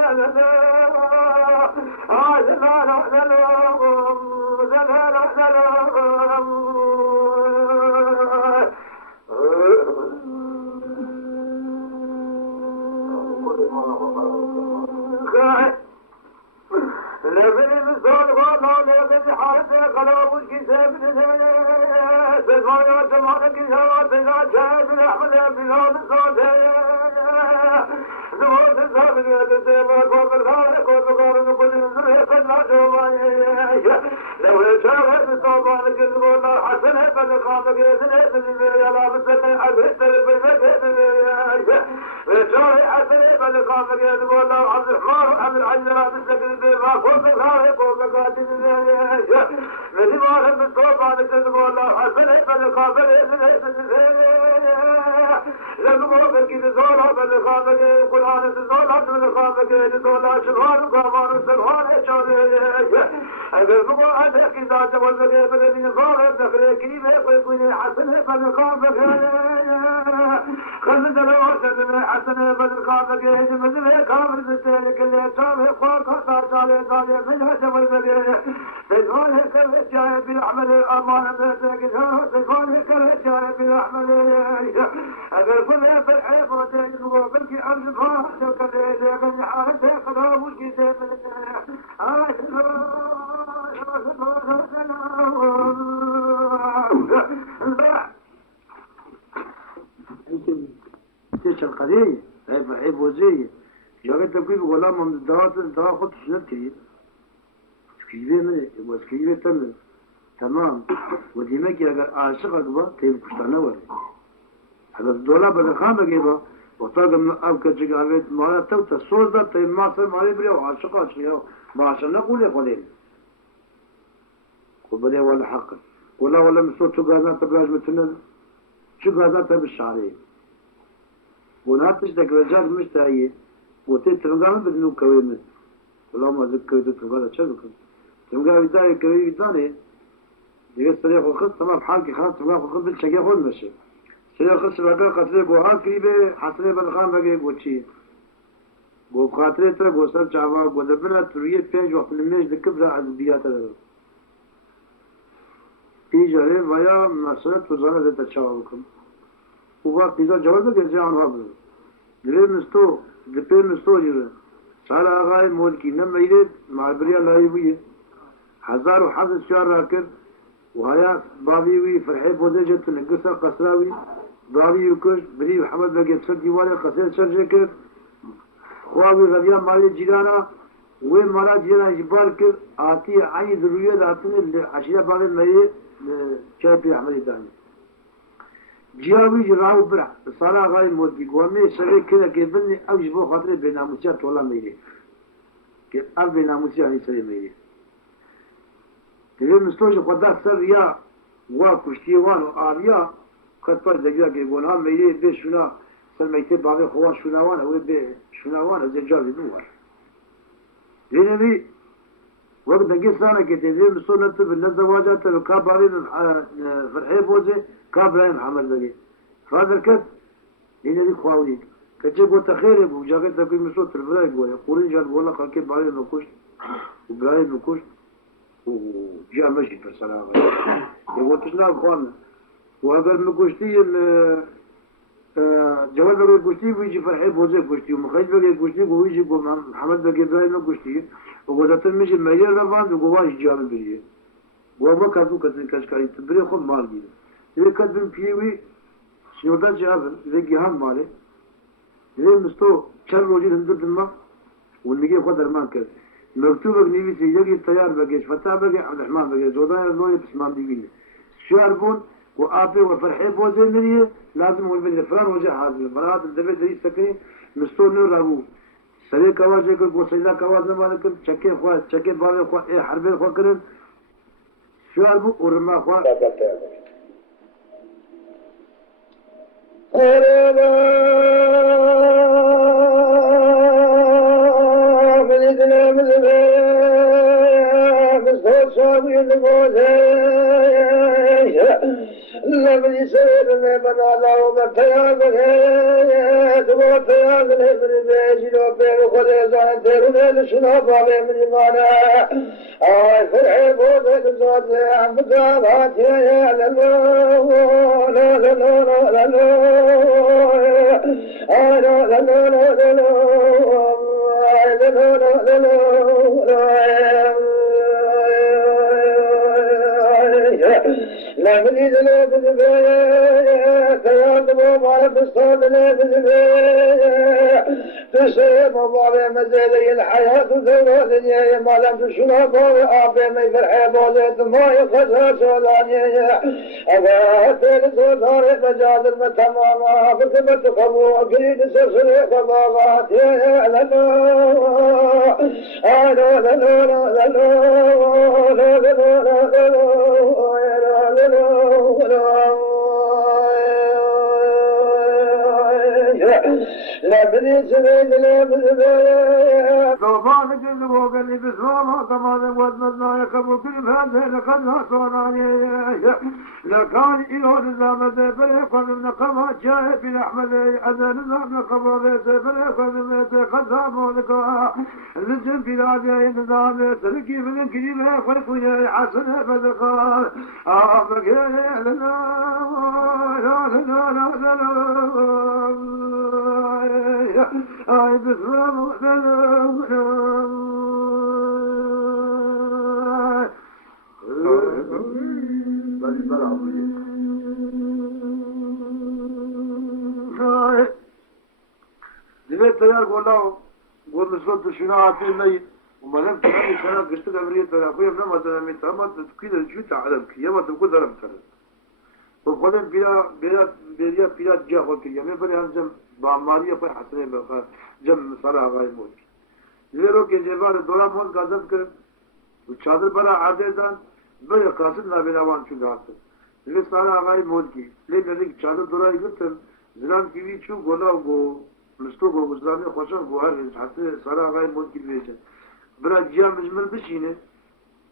لو شاهد الصوبان كذبونا حسنة فنخافك يسنة يا لابسة عبست بالمكة شاهد حسنة فنخافك يسنة عبد الرحمن وعبد العزيز لابسة بالمكة فوق الخارق ومكاتب مثل ما هم الصوبان كذبونا حسنة فنخافك يسنة لقبوك كده زولا فنخافك قرآن زولا فنخافك زولا شبان وقامان وسلوان شاهد أقول بقول أنك إذا تولد بلدي صارت دخل كريمة فيكون حسنة فنخافك خلد الوسط حسنة فنخافك مثل كامل بالتالي كل شام فوق صار صار من حسب البلد تجوان كل شيء بالعمل الأمان بيتك تجوان كل شيء بالعمل أقول كل بالحيف وتجربة بلكي أمس فاش كل لكن حالته خلاص كتاب تيش القضية عيب وزية جاكت تبقي بغلام من الدواء خد شنات كريم سكيبه منه وسكيبه تمه تمام وديمك اگر عاشق اقبا تيب كشتانه وره هذا الدولة بدخان بقيبا وطاقم من أبكى جاويت مالا توتا صوزا تيب ماصر مالي بريا وعاشق عاشقيا معاشا نقول يا قديم وبدأ ولا حق ولا مسوت شو قادنا تبلاج مثلنا شو قادنا بالشعري وناتش دك رجال مشتاقي وتي ترجعنا بدنو كويمة ولا ما ذكر ترجع تشذك ترجع بداية كوي ثاني يجلس سريع وخص تمام حالك خلاص ترجع وخص بالشجاع هون ماشي سريع خص بقى قتله جوهان كريبه حسنه بدخان بقى قوتشي قو خاطره ترى قوسر جاوا قدبنا تريه بيج وقت الميج ذكر عذبيات هذا إيجاره ويا مسألة تزانة ذات الشواكم وبعد إذا جواب كذا عنها بقول دبي مستو جرا سال آغاي مولكي نم يريد معبريا لايبية هزار وحظ شهر راكر وهيا بابيوي فرحي بودجة تنقصها قصراوي بابي يكش بري محمد بقى بسر ديوالي قصير شرجكر خواوي غديان مالي جيرانا وين مالا جيرانا جبار كر آتي عين ضرورية داتن عشيرة باقي ميري شايفي أحمد داني جیاوی جراو برا سارا غای مودی گوامه سری کلا که بنی اوج بو خاطر بیناموسیات ولا میری که ال بیناموسیات سری میری دیگه مستوج خدا سر یا وا کشتیوان و آریا قد پر دیگه که گونها میری به شونا سر میته باقی خوان شوناوان او به شوناوان از جاوی دوار دیگه وقت دقيق سنة كتير مسؤول نتب النزواجات الكابرين فرحي بوزي كابرين محمد بقي فهذا الكت هنا دي خواولي كتجيب وتخير وجاكت تقول مسؤول تلفراي قوي يقولين جال قولا خلقي بعين نكوش وبعين نكوش وجاء مشي في السلام يقول تشنا أخوانا وأقل مكوشتي جوال بقي كوشتي ويجي فرحي بوزي كوشتي ومخيج بقي كوشتي ويجي محمد بقي بعين كوشتي وقدرت مش المياه رفعت وقواش جامد بيه وما كذو كذا كشكاي تبري خو مال جيل إذا كذب فيوي شنودا جابر إذا جهان ماله إذا مستو شر روجي هندر دما والنجي خو درمان كذا مكتوب نيجي سيجي تيار بقيش فتح بقي عبد الرحمن بقي جودان النوي بسمان ديجي شو عرفون وآبي وفرحي بوزي مني لازم هو من الفران وجه حاضر برات الدبي دري سكري مستو نور رابو سري كواز يقول بوسيدا كواز نمالك چكي خوا چكي باوي خوا اي حربي خوا كرن شو عرفو ورما خوا لمن يسير من الله ومتيا بغيت ومتيا بغيت بيجي وبيل خليزان تيرون شنو بابي من مانا آي فرحي بوزك زود عم بقابات يا للو لا لا لا لا لا آي لا لا لا لا لا آي لا لا لا لا لا بدي لا بدي كيان مو ما بستان لا بدي تسير مبارك مزيد الحياة زوالني ما لم تشوف بوي أبي ما يفرح بوزيت ما يخسر سولاني أبى تلزودار مجال المتماما بكبت خبو قريد سسر خبابات يا لا لا لا لا لا لا لا لا بدي سبيل لا بدي طوفان كل فوق اللي بسوما طمان ودنا يخبر كل هذا لقد نصراني لكان إله نظام فريق من قما جاء بن أحمد أذى نظام قبر فريق من قدام ولقاء لجن بلاد نظام تركي من كلمة فرق يا حسن فذقان أبقى لا لا لا لا لا I بسرام دلت تيار قولاه قول مسلط شنو عارفين ميت وما تاني سنة قشت الأمرية ترى أخويا ابن مثلا من تمام تكيد الجوت على كيما تقول درم ترى وقدم بلا جاهو كي يوم بني هنجم بعمارية في حسنة بخا جم صلاة غاي موت ليرو के जेबार दोला मोल गजब कर चादर बड़ा आदेदान बड़े कासिद ना बिनावान चुनाते ले सारा غاي मोल की ले नदी चादर दोला इगतन زلام की भी चु गोला गो مستو गो गुजराने خوشن गो हर हाथे सारा غاي मोल की बेचे बड़ा जिया मजमल बशीने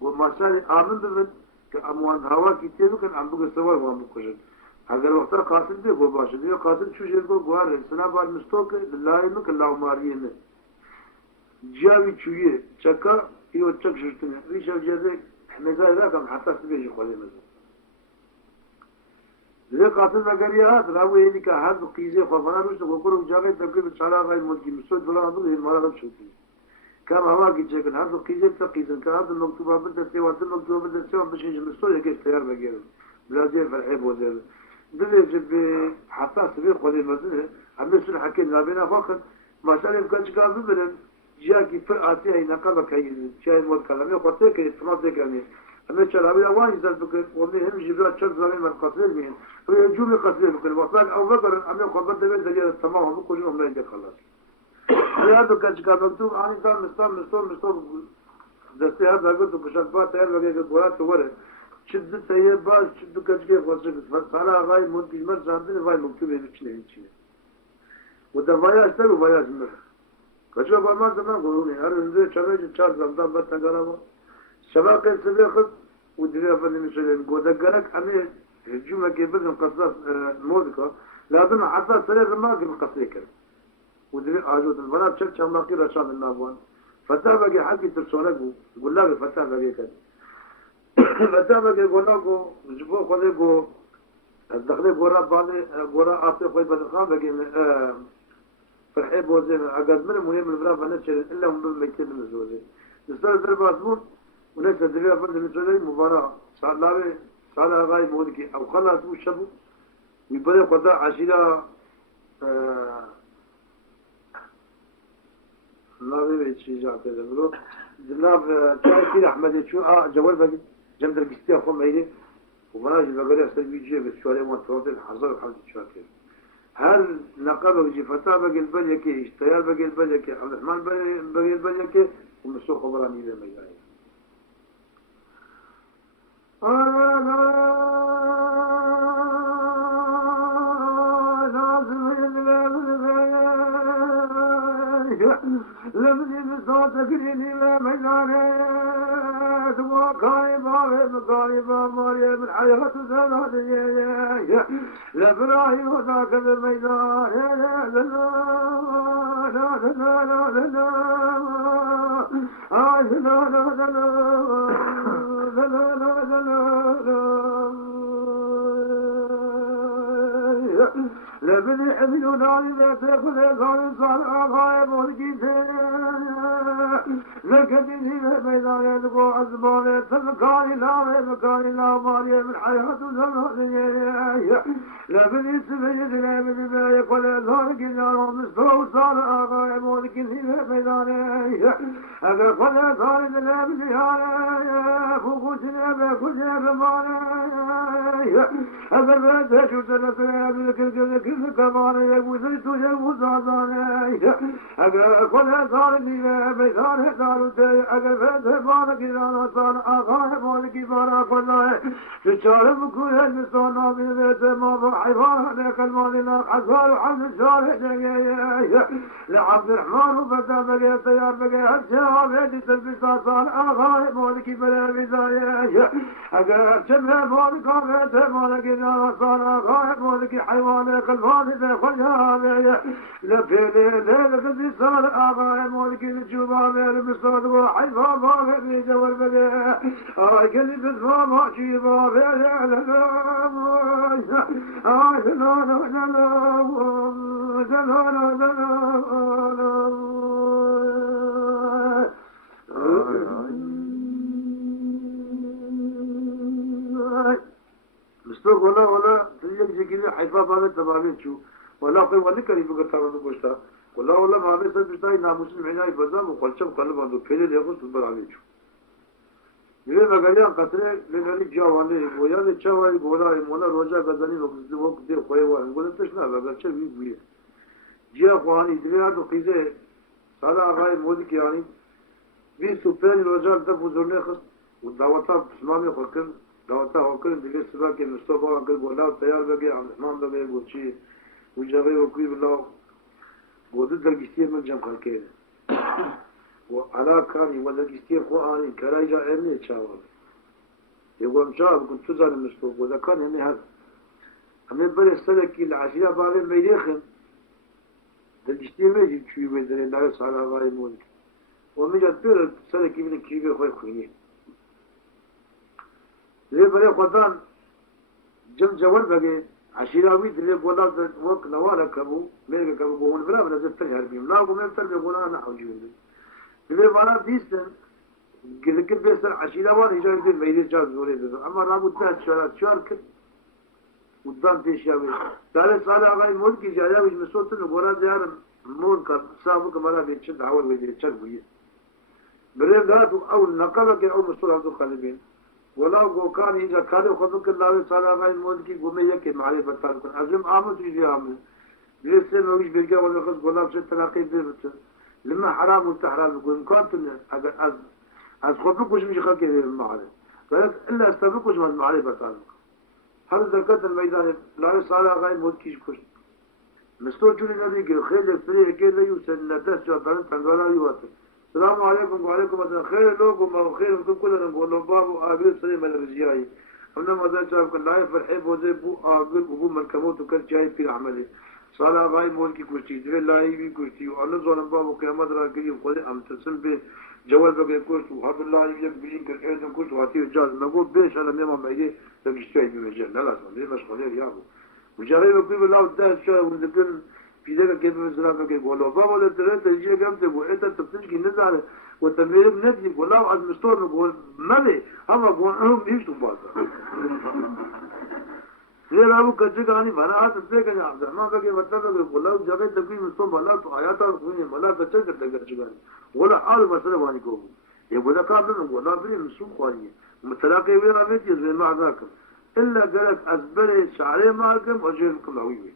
वो मसाले आमन बन كأموان هوا كتير كان عم بقول سوار وعم بقول अगर वक्त कासिद भी गो बाश दियो कासिद चुजे को गुआर है सना बाद मस्तोक लाइ में कल्ला मारिए ने جاوي شويه شكا يو تشك شرطنا ريش الجزء مزاج ذاك حتى سبيج خلي مزاج ذي قاتل نجاريات راوي هني كهاد قيزة خفنا مش تقولوا جاوي تقريبا شلا غاي ملكي مسود بلا هذا هي المرة بشوفي كم هوا كي هاد قيزة تقيزة كهاد المكتوبة بدأ سوى المكتوبة بدأ سوى بس يجي مسود يكيس تيار بجير بلازير في الحب وزير ده جب حتى سبيج خلي مزاج عم يصير حكي نابينا فقط ما شاء الله كان شكال ببرن جاكي فرقاتي هاي نقابة كي شاي موت كلامي وقتي كي استماع ذكرني أما شرابي أوان يزال بكر والله هم جبرات شرط زمان من قصير مين ويجوم قصير بكر وصلك أو بكر أما خبر دبل دليل التمام هم كلهم لا يجي خلاص هذا كان شكال مكتوب عن إنسان مستوى دستي هذا قلت بشكبات تيار وجه الدولات وره شد سيء باز شد كشكي فصل فصلا غاي موت كلمة زاندين غاي مكتوب يبتشني وده ويا استلو ويا زمر كشوا بما زمان قولوني هر إنزل شباب يشار زمدان بتنقرأوا شباب كان سبيخد ودري أفني مثلاً قودا قرق أمي الجمعة كيبز القصاص مودكا لازم حتى سريع ما قبل قصيك ودري أجود البنات شل شماقي رشاد النابوان فتح بقى حكي ترسولك قول لا فتح بقى كده فتح بقى قولنا قو جبوا خلي قو الدخلي قورا بالي قورا عاطي خوي بدخان بقى فرحي بوزين عقد من المهم البراء فنشر إلا هم بالمكتب الزوزي نستطيع ضرب عثمون وليس الدبيع فرد من سوري مباراة صار لا صار غاي مودك أو خلاص وشبو ويبدأ قضاء عشيرة لا بيت شيء جاته زمرو جناب كان كده أحمد شو جوال بقى جنب الجستة خم عيني وما أجي بقول أستاذ بيجي بس شو عليه متواضع حضر حمد شاكر هل نقابة جي فتاة بقى البلية كي اشتيال بقى البلية كي عبد الرحمن بقى البلية كي ومسوق خبراني ذا مجاي لمن صوتك لي لا مجالات وقايبة مقايبة مريم الحياة زلات لا براهي وذاك الميدان لا لا لا لا لا لا بني حمل ناري لا تأخذ إخوان صار غايب والجيثين لكنني بيضا يدقو عزباني تلقاني لا مكاني لا ماري من حياة زمانية لا بني سبيد لا بني بايق ولا ذلك النار مستوى صار غايب والجيثين بيضاني أقل ولا ذلك لا بني هاي فوقوتنا بكوشنا بماني أقل بني شوتنا بلك كل كمان يبوزيت يبوز عزاني أقل كل ظالمي بيثار دارتي أقل فيه بارك إذا صار أخاه مالك بارك الله تشارب كل النسان من بيت ما بحيفان لك المال لا حزار حمد شارع لعبد الرحمن وفتى بقى تيار بقى الجواب يدي تلبسا صار أخاه مالك بلا بداية أقل شمه مالك بيت مالك إذا صار أخاه مالك حيوان الفاضل خلها لفيلي لفيلي صار آغاية مولك الجباب المصاد وحيفا باغي بيجا والبقى آيكلي بسفا ماشي بابي لا لا مستوى ولا تليك جيكي حيفا بابي تبابي شو ولا قوي ولا كريم بقطع من بوشتا ولا ما بيصير بتاعي ناموسين عناي بزام وقلشم قلب عنده كله يأخذ سبب عليه يقول مقاليان قطرة لأنني جواني ويا جواني مولا رجع غزاني وقت دير خويوان يقول أنت شنو بقى شو بيجي جيا خواني دلنا تو قيزة صار غاي مودك يعني في سوبر الرجال ده بزرني خص ودعوتها بسمامي خلكن دعوتها خلكن دلنا سباق المصطفى قال ولا تيار بقى عبد الرحمن بقى يقول شيء وجاي وكيل بالله وضد الجستير من جنب خلكين وعلى كاني وضد الجستير خواني كرايجا إرني تشاور يقول مشاور كنت تزال المصطفى وذا كان هني هذا أما بل السلك العشية بعد ما يدخل الجستير ما يجي شوي بدري لا يصعد على غاية مولك ومجد بير السلك من كيبي خوي خويني ليه بلي خدان جم جوال بقى عشيراوي دري بولا وق نوارا كبو ميرك كبو بقول بلا بلا زت هربيم لا قوم يفتر بقول انا حوجي دري وانا ديستن كذا كده بيصير عشيراوي يجي يدير ميدي جاز زوري ده اما رابو ده شارك قدام تشاوي ثالث صالح غاي ملكي جايا مش مسوت الغورا ديار مول كان سابق مرة بيتشد عول ويدي تشربيه بريم دارت او نقلك او مسؤول عبد الخالدين ولا كان إذا كانوا خذوك الله صار ما يمود كي قومية كي معرفة بتاعكم أزم عامل تيجي عامل ليش ما ويش بيرجع ولا خذ ولا بس تلاقي بيرت لما حرام وتحرام يقول مكانتنا از خذوك وش مش خلك المعرفة قالت إلا استبقوا وش من المعرفة بتاعك هل زكاة الميدان لا صار غير مود كيش كش مستوى جوني نبي كي خير الفريق كي لا يوصل نتاس جبران تنقلا يوصل السلام عليكم وعليكم السلام خير لوكم وخير لكم كلنا نقول له بابو أبي سليم الرجياي أنا ما ذا شاف كل لايف فرحب وزي بو أقول أبو مركبوت وكل شيء في عمله صار غاي مول كي كوشتي دري لايفي كوشتي وأنا زون بابو قيامة راكي يقول أم تسلم به جوال بقى كوشت وحب الله يجيب بيجين كل حين كوشت وعطيه جاز نقول بيش أنا ميما معي تبي بمجال لا لازم ليه مشغولين ياهو وجاري بقول الله ده شو وذكر في ذلك بمزرعة بقول ولا ترى تجي جنبك وأنت تبتشكي نزعل وتمير بنتي ولا عز مستور نقول ما بي هم بقول أهم يشتوا بازا غير أبو كذا بنا هذا تبتكي يا عبد الرحمن بقى مثلا ولا جابه تبي مستور ولا تو آيات القرآن ولا تشجع تجري ولا حال مسألة وانيكو يقول لك هذا نقول لا بني مسوق واني متلاقي ويا ميت زي ما ذاك إلا قالك أزبري شعري معكم وجهكم عويوي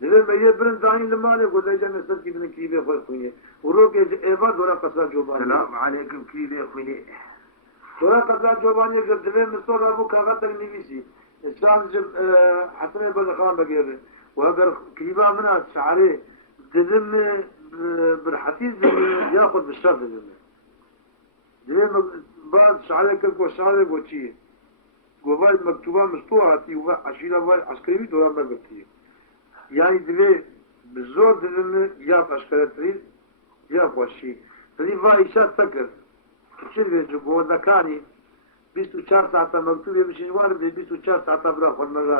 لذا ما يبرن زعيم لما له ولا جانا سلكي من كيبي أخوي خويني وروك إيفاد ولا قصار جوباني السلام عليكم كيبي أخويني ولا قصار جوباني قد دلين مستور أبو كاغات النبيسي إنسان جب حسن بدخان بقيره وأجر كيبا منها شعري دلم بالحديث ياخذ بالشرط دلم بعد شعري كل وشعري وشيء قبل مكتوبة مستوراتي وعشيرة عسكري دوران بقتيه يعني دلي بالزور دلنا يا عسكري يا خوشي دلي وايشات تكر كثير جبوا ذكاني 24 ساعة مكتوبة مش وارد 24 ساعة برا فرمانة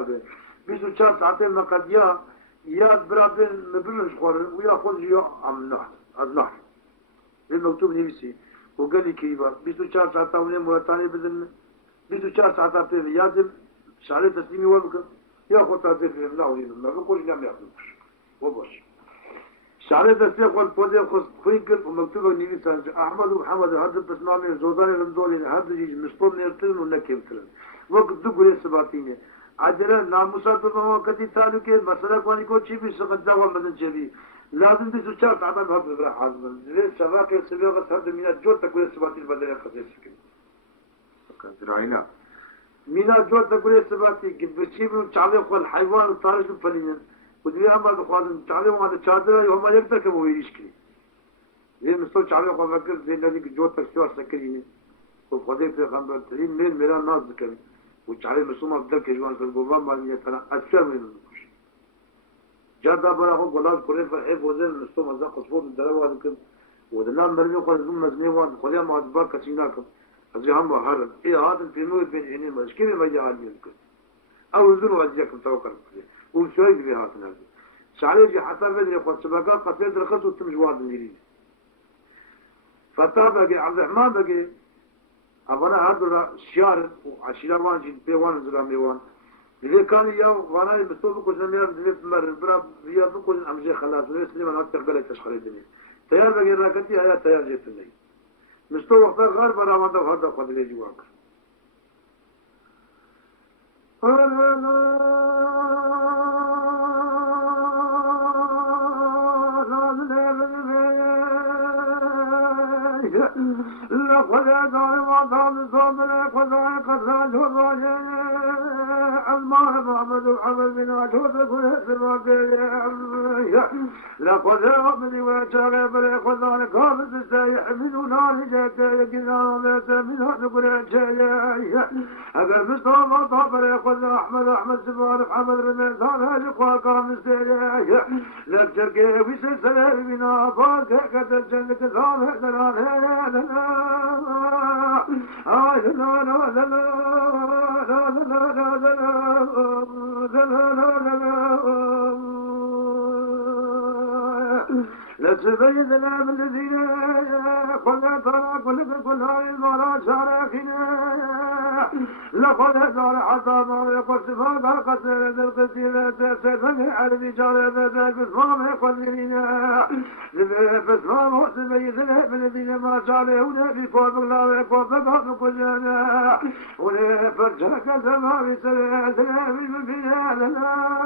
24 ساعة ما قد يا برابين مبلش خور وياخذ يا امنح ازنح المكتوب نفسي وقال لي كيبا 24 ساعة ولا مرتاني بدل 24 ساعة في لازم شعري تسليمي وبك ياخذ تعرف في الله ولي ما بقولش لا ما ياخذش وبش شعري تسليم والفوزي خص فيك ومكتوب نفسي احمد ومحمد هذا بس نامي زوداني غنزولي هذا يجي مستور نيرتن ونكيمتن وقت دغري سباتيني عدنا ناموسات وقتي تعلق مسألة كوني كوتشي بيسقط دوا مدن جبي لازم تسوچار تعمل بهذا البلد حازم زين شباك السبيغة هذا من الجور تقول سباتي البدن خسيس كده كزرايلا من الجور تقول سباتي كبشي وتعلق والحيوان وطارش الفلين ودي هم هذا خادم تعلق هذا شادر يوم ما يقدر كم هو يشكي زين مستوى تعلق وفكر زين الذي الجور تكسر سكريني وفضيل في خمر ترين ميل ناس ذكر وشعري مسلمان بدل كجوان كالقربان مالية تنا أكثر من النقش جادا براهم قلاب كورين فرحيب وزين مسلمان مزاق قصفور من دلوة ذكر ودنام مرمي قول زم مزنيوان قوليا ما أدبار كسيناكم أزي هم وحرم إيه هذا الفيلموي بين عينين ماش كيف ما يجي عالي يذكر أو زنو أجيكم توقع كذي وشوي بهاتنا هذا شعري يجي حتى بدري يقول سباقات قصيد رخص وتمجوان الإنجليزي فتابقي عبد الرحمن بقي أبنا هذا شيار وعشيرة وانجي بيوان زلاميوان إذا كان يا وانا المسؤول كل زمير ذلك مر برا رياض كل أمجي خلاص ليس لي من أكثر قلة تشخيص الدنيا تيار بقي راكتي هيا تيار جيت لي مستوى وقت غير برا ما ده هذا قد لي جواك لقد دار وضام صبر قضاء قضاء الراجع المار محمد محمد بن عجوز كل سر لقد من وجعل بل قضاء قابض السيح من نار جاك يقنا بيت من هذا كل شيء اگر مصطفى صبر قضاء احمد سبحان محمد رمضان هذا قام السيح لك جرك وسلسله بنا فاك قدر جنك ثابت لتبيدنا من الذين قلنا ترى كل هاي الورى شاركنا لقد دار حتى ما يقول سفاق القتل ذي القتيل تسفن على جار ذا بسمام يقدرنا بسمام تبيدنا من الذين ما شارعونا في قوم الله وقوم بقى كلنا ولفرجك زمان سلام من فينا لنا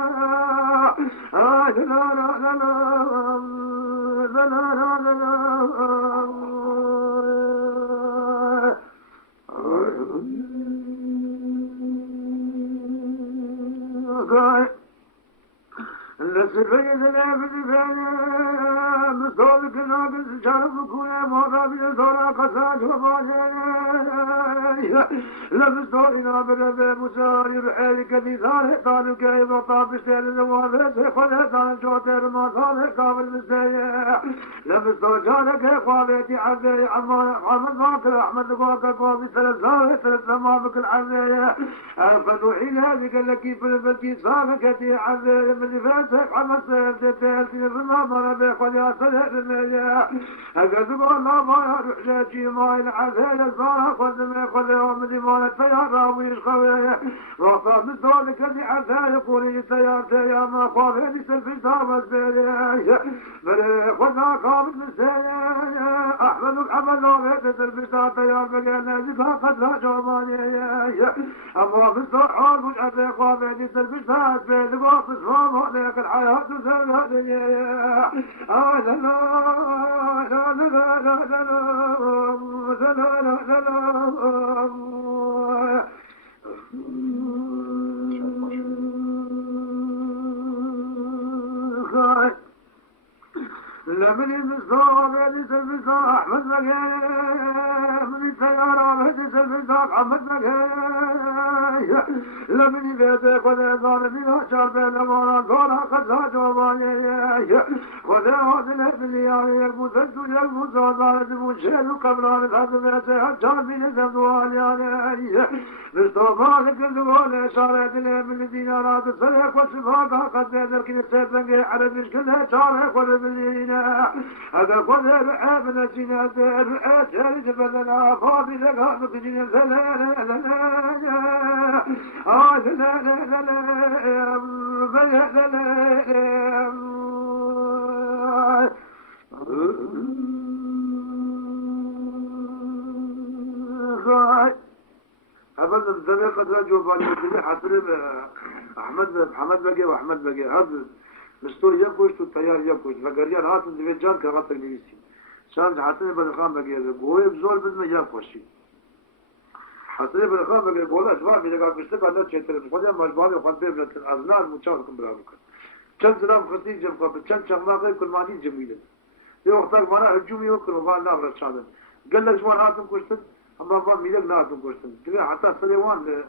لسبيدنا بدفانا مصدوق ناقص شرف كوية مغابي صورة قصاج وباجي لبستوئنا بالربي مساري بحالي كذي ثالي طالب كيف طاب اشتال الوالد خذها طالب شوتر ما ثالي قابل مستيا لبس رجالك قابيتي عبي عمان محمد باكر أحمد باكر قابي ثلاث ثمامك العبي فدوحي لهذه قال لك كيف البكي سابقتي عبي من فاتك حمد سيبتي في الرمام أنا بيخوض يا سلام المياه أقدم الله ما يروح لكي ما يلعب الفارق والدم يخوض يوم ديمان التيار ويشخوي وصار مثلك اللي عسى يقول لي سيارتي يا ما خوافي سلفي تابت بيلي بلي خذنا خابت مسيح أحمد محمد وغيث سلفي تيار بقينا زفا قد لا جوماني أما في الصحار مش أبي خوافي سلفي تابت بيلي واقف فاما لك الحياة سلالي لا لا لا لا لا لا لمن المصاب يدس المصاب أحمد مكاي من السيارة يدس المصاب أحمد مكاي لمن بيتك وذيبان من أشار بين مولا قولا قد ساجوا باني وذيبان الهبلي يعني المسجد المصاب المشهد قبلان الهدم يتهجر من الزمدوان يعني مصطفى لك الدوال إشارة من الدينارات السليق والشفاقة قد بيدرك نفسه على مشكلة شارك والمدينة هذا قد رعب نسينا رعب جاري جبلنا فاضي لك هذا بجين لا لا لا لا لا لا لا أبدا الزمن قد رجعوا بعد الدنيا حصل محمد بقي وأحمد بقي هذا مستوى يكوش والتيار يكوش فقريان هاتن دفع جان كغطر نيسي شان حسن بن خان بقي قوي بزول بدنا يكوشي حسن بن خان بقي قولا شوار بيدقا كشتك عدد شيطر خوديا مجبالي وخان بيبنا أزنان مچاوكم برابكا چند سلام خطير جمقا بچند شغلاقي كل ماني جميلة في وقتك مانا هجومي وكل وفان نام رشادن قال لك شوان هاتن كشتن أما فان ميلك ناتن كشتن تبقى حتى سليوان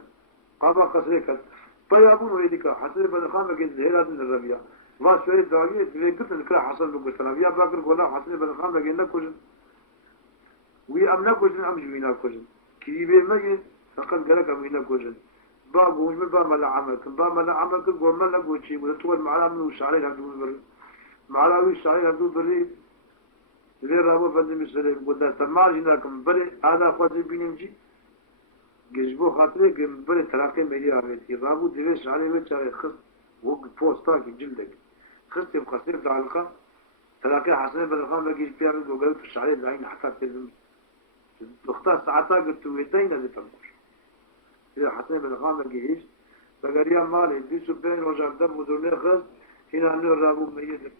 قابا قصريكا طيابون ويدكا حسن بن خان بقي زهيرات من الربيع واش شوية دواجي في قتل كلا حصل بقولنا بيا باكر قولا حسن بن خان لقينا كوجن وي أمنا كوجن أم جمينا كوجن كيبي مجن فقد قالك أمينا كوجن باب وش من باب ملا عملك باب ملا عملك قول ملا قوتشي وتطول معنا من وشعرين هدول بري معنا وشعرين هدول بري غير رابو فندم السلام قلنا تمارجناكم بري هذا خواتي بينيمجي جزبو خاطري قم بري تلاقي ملي عملتي رابو دليش عليه وشعرين خص وقت بوستاك جلدك خصتي بخصتي العلقة تلاقي حسن بن خان بقيش فيها من وقلت في الشعرية العين حتى تلزم اختار ساعتها قلت ويدين اللي تنقش إذا حسن بن خان بقيش فقال مالي بيسو بين وجردم ودولي خص هنا نور رابو ميدك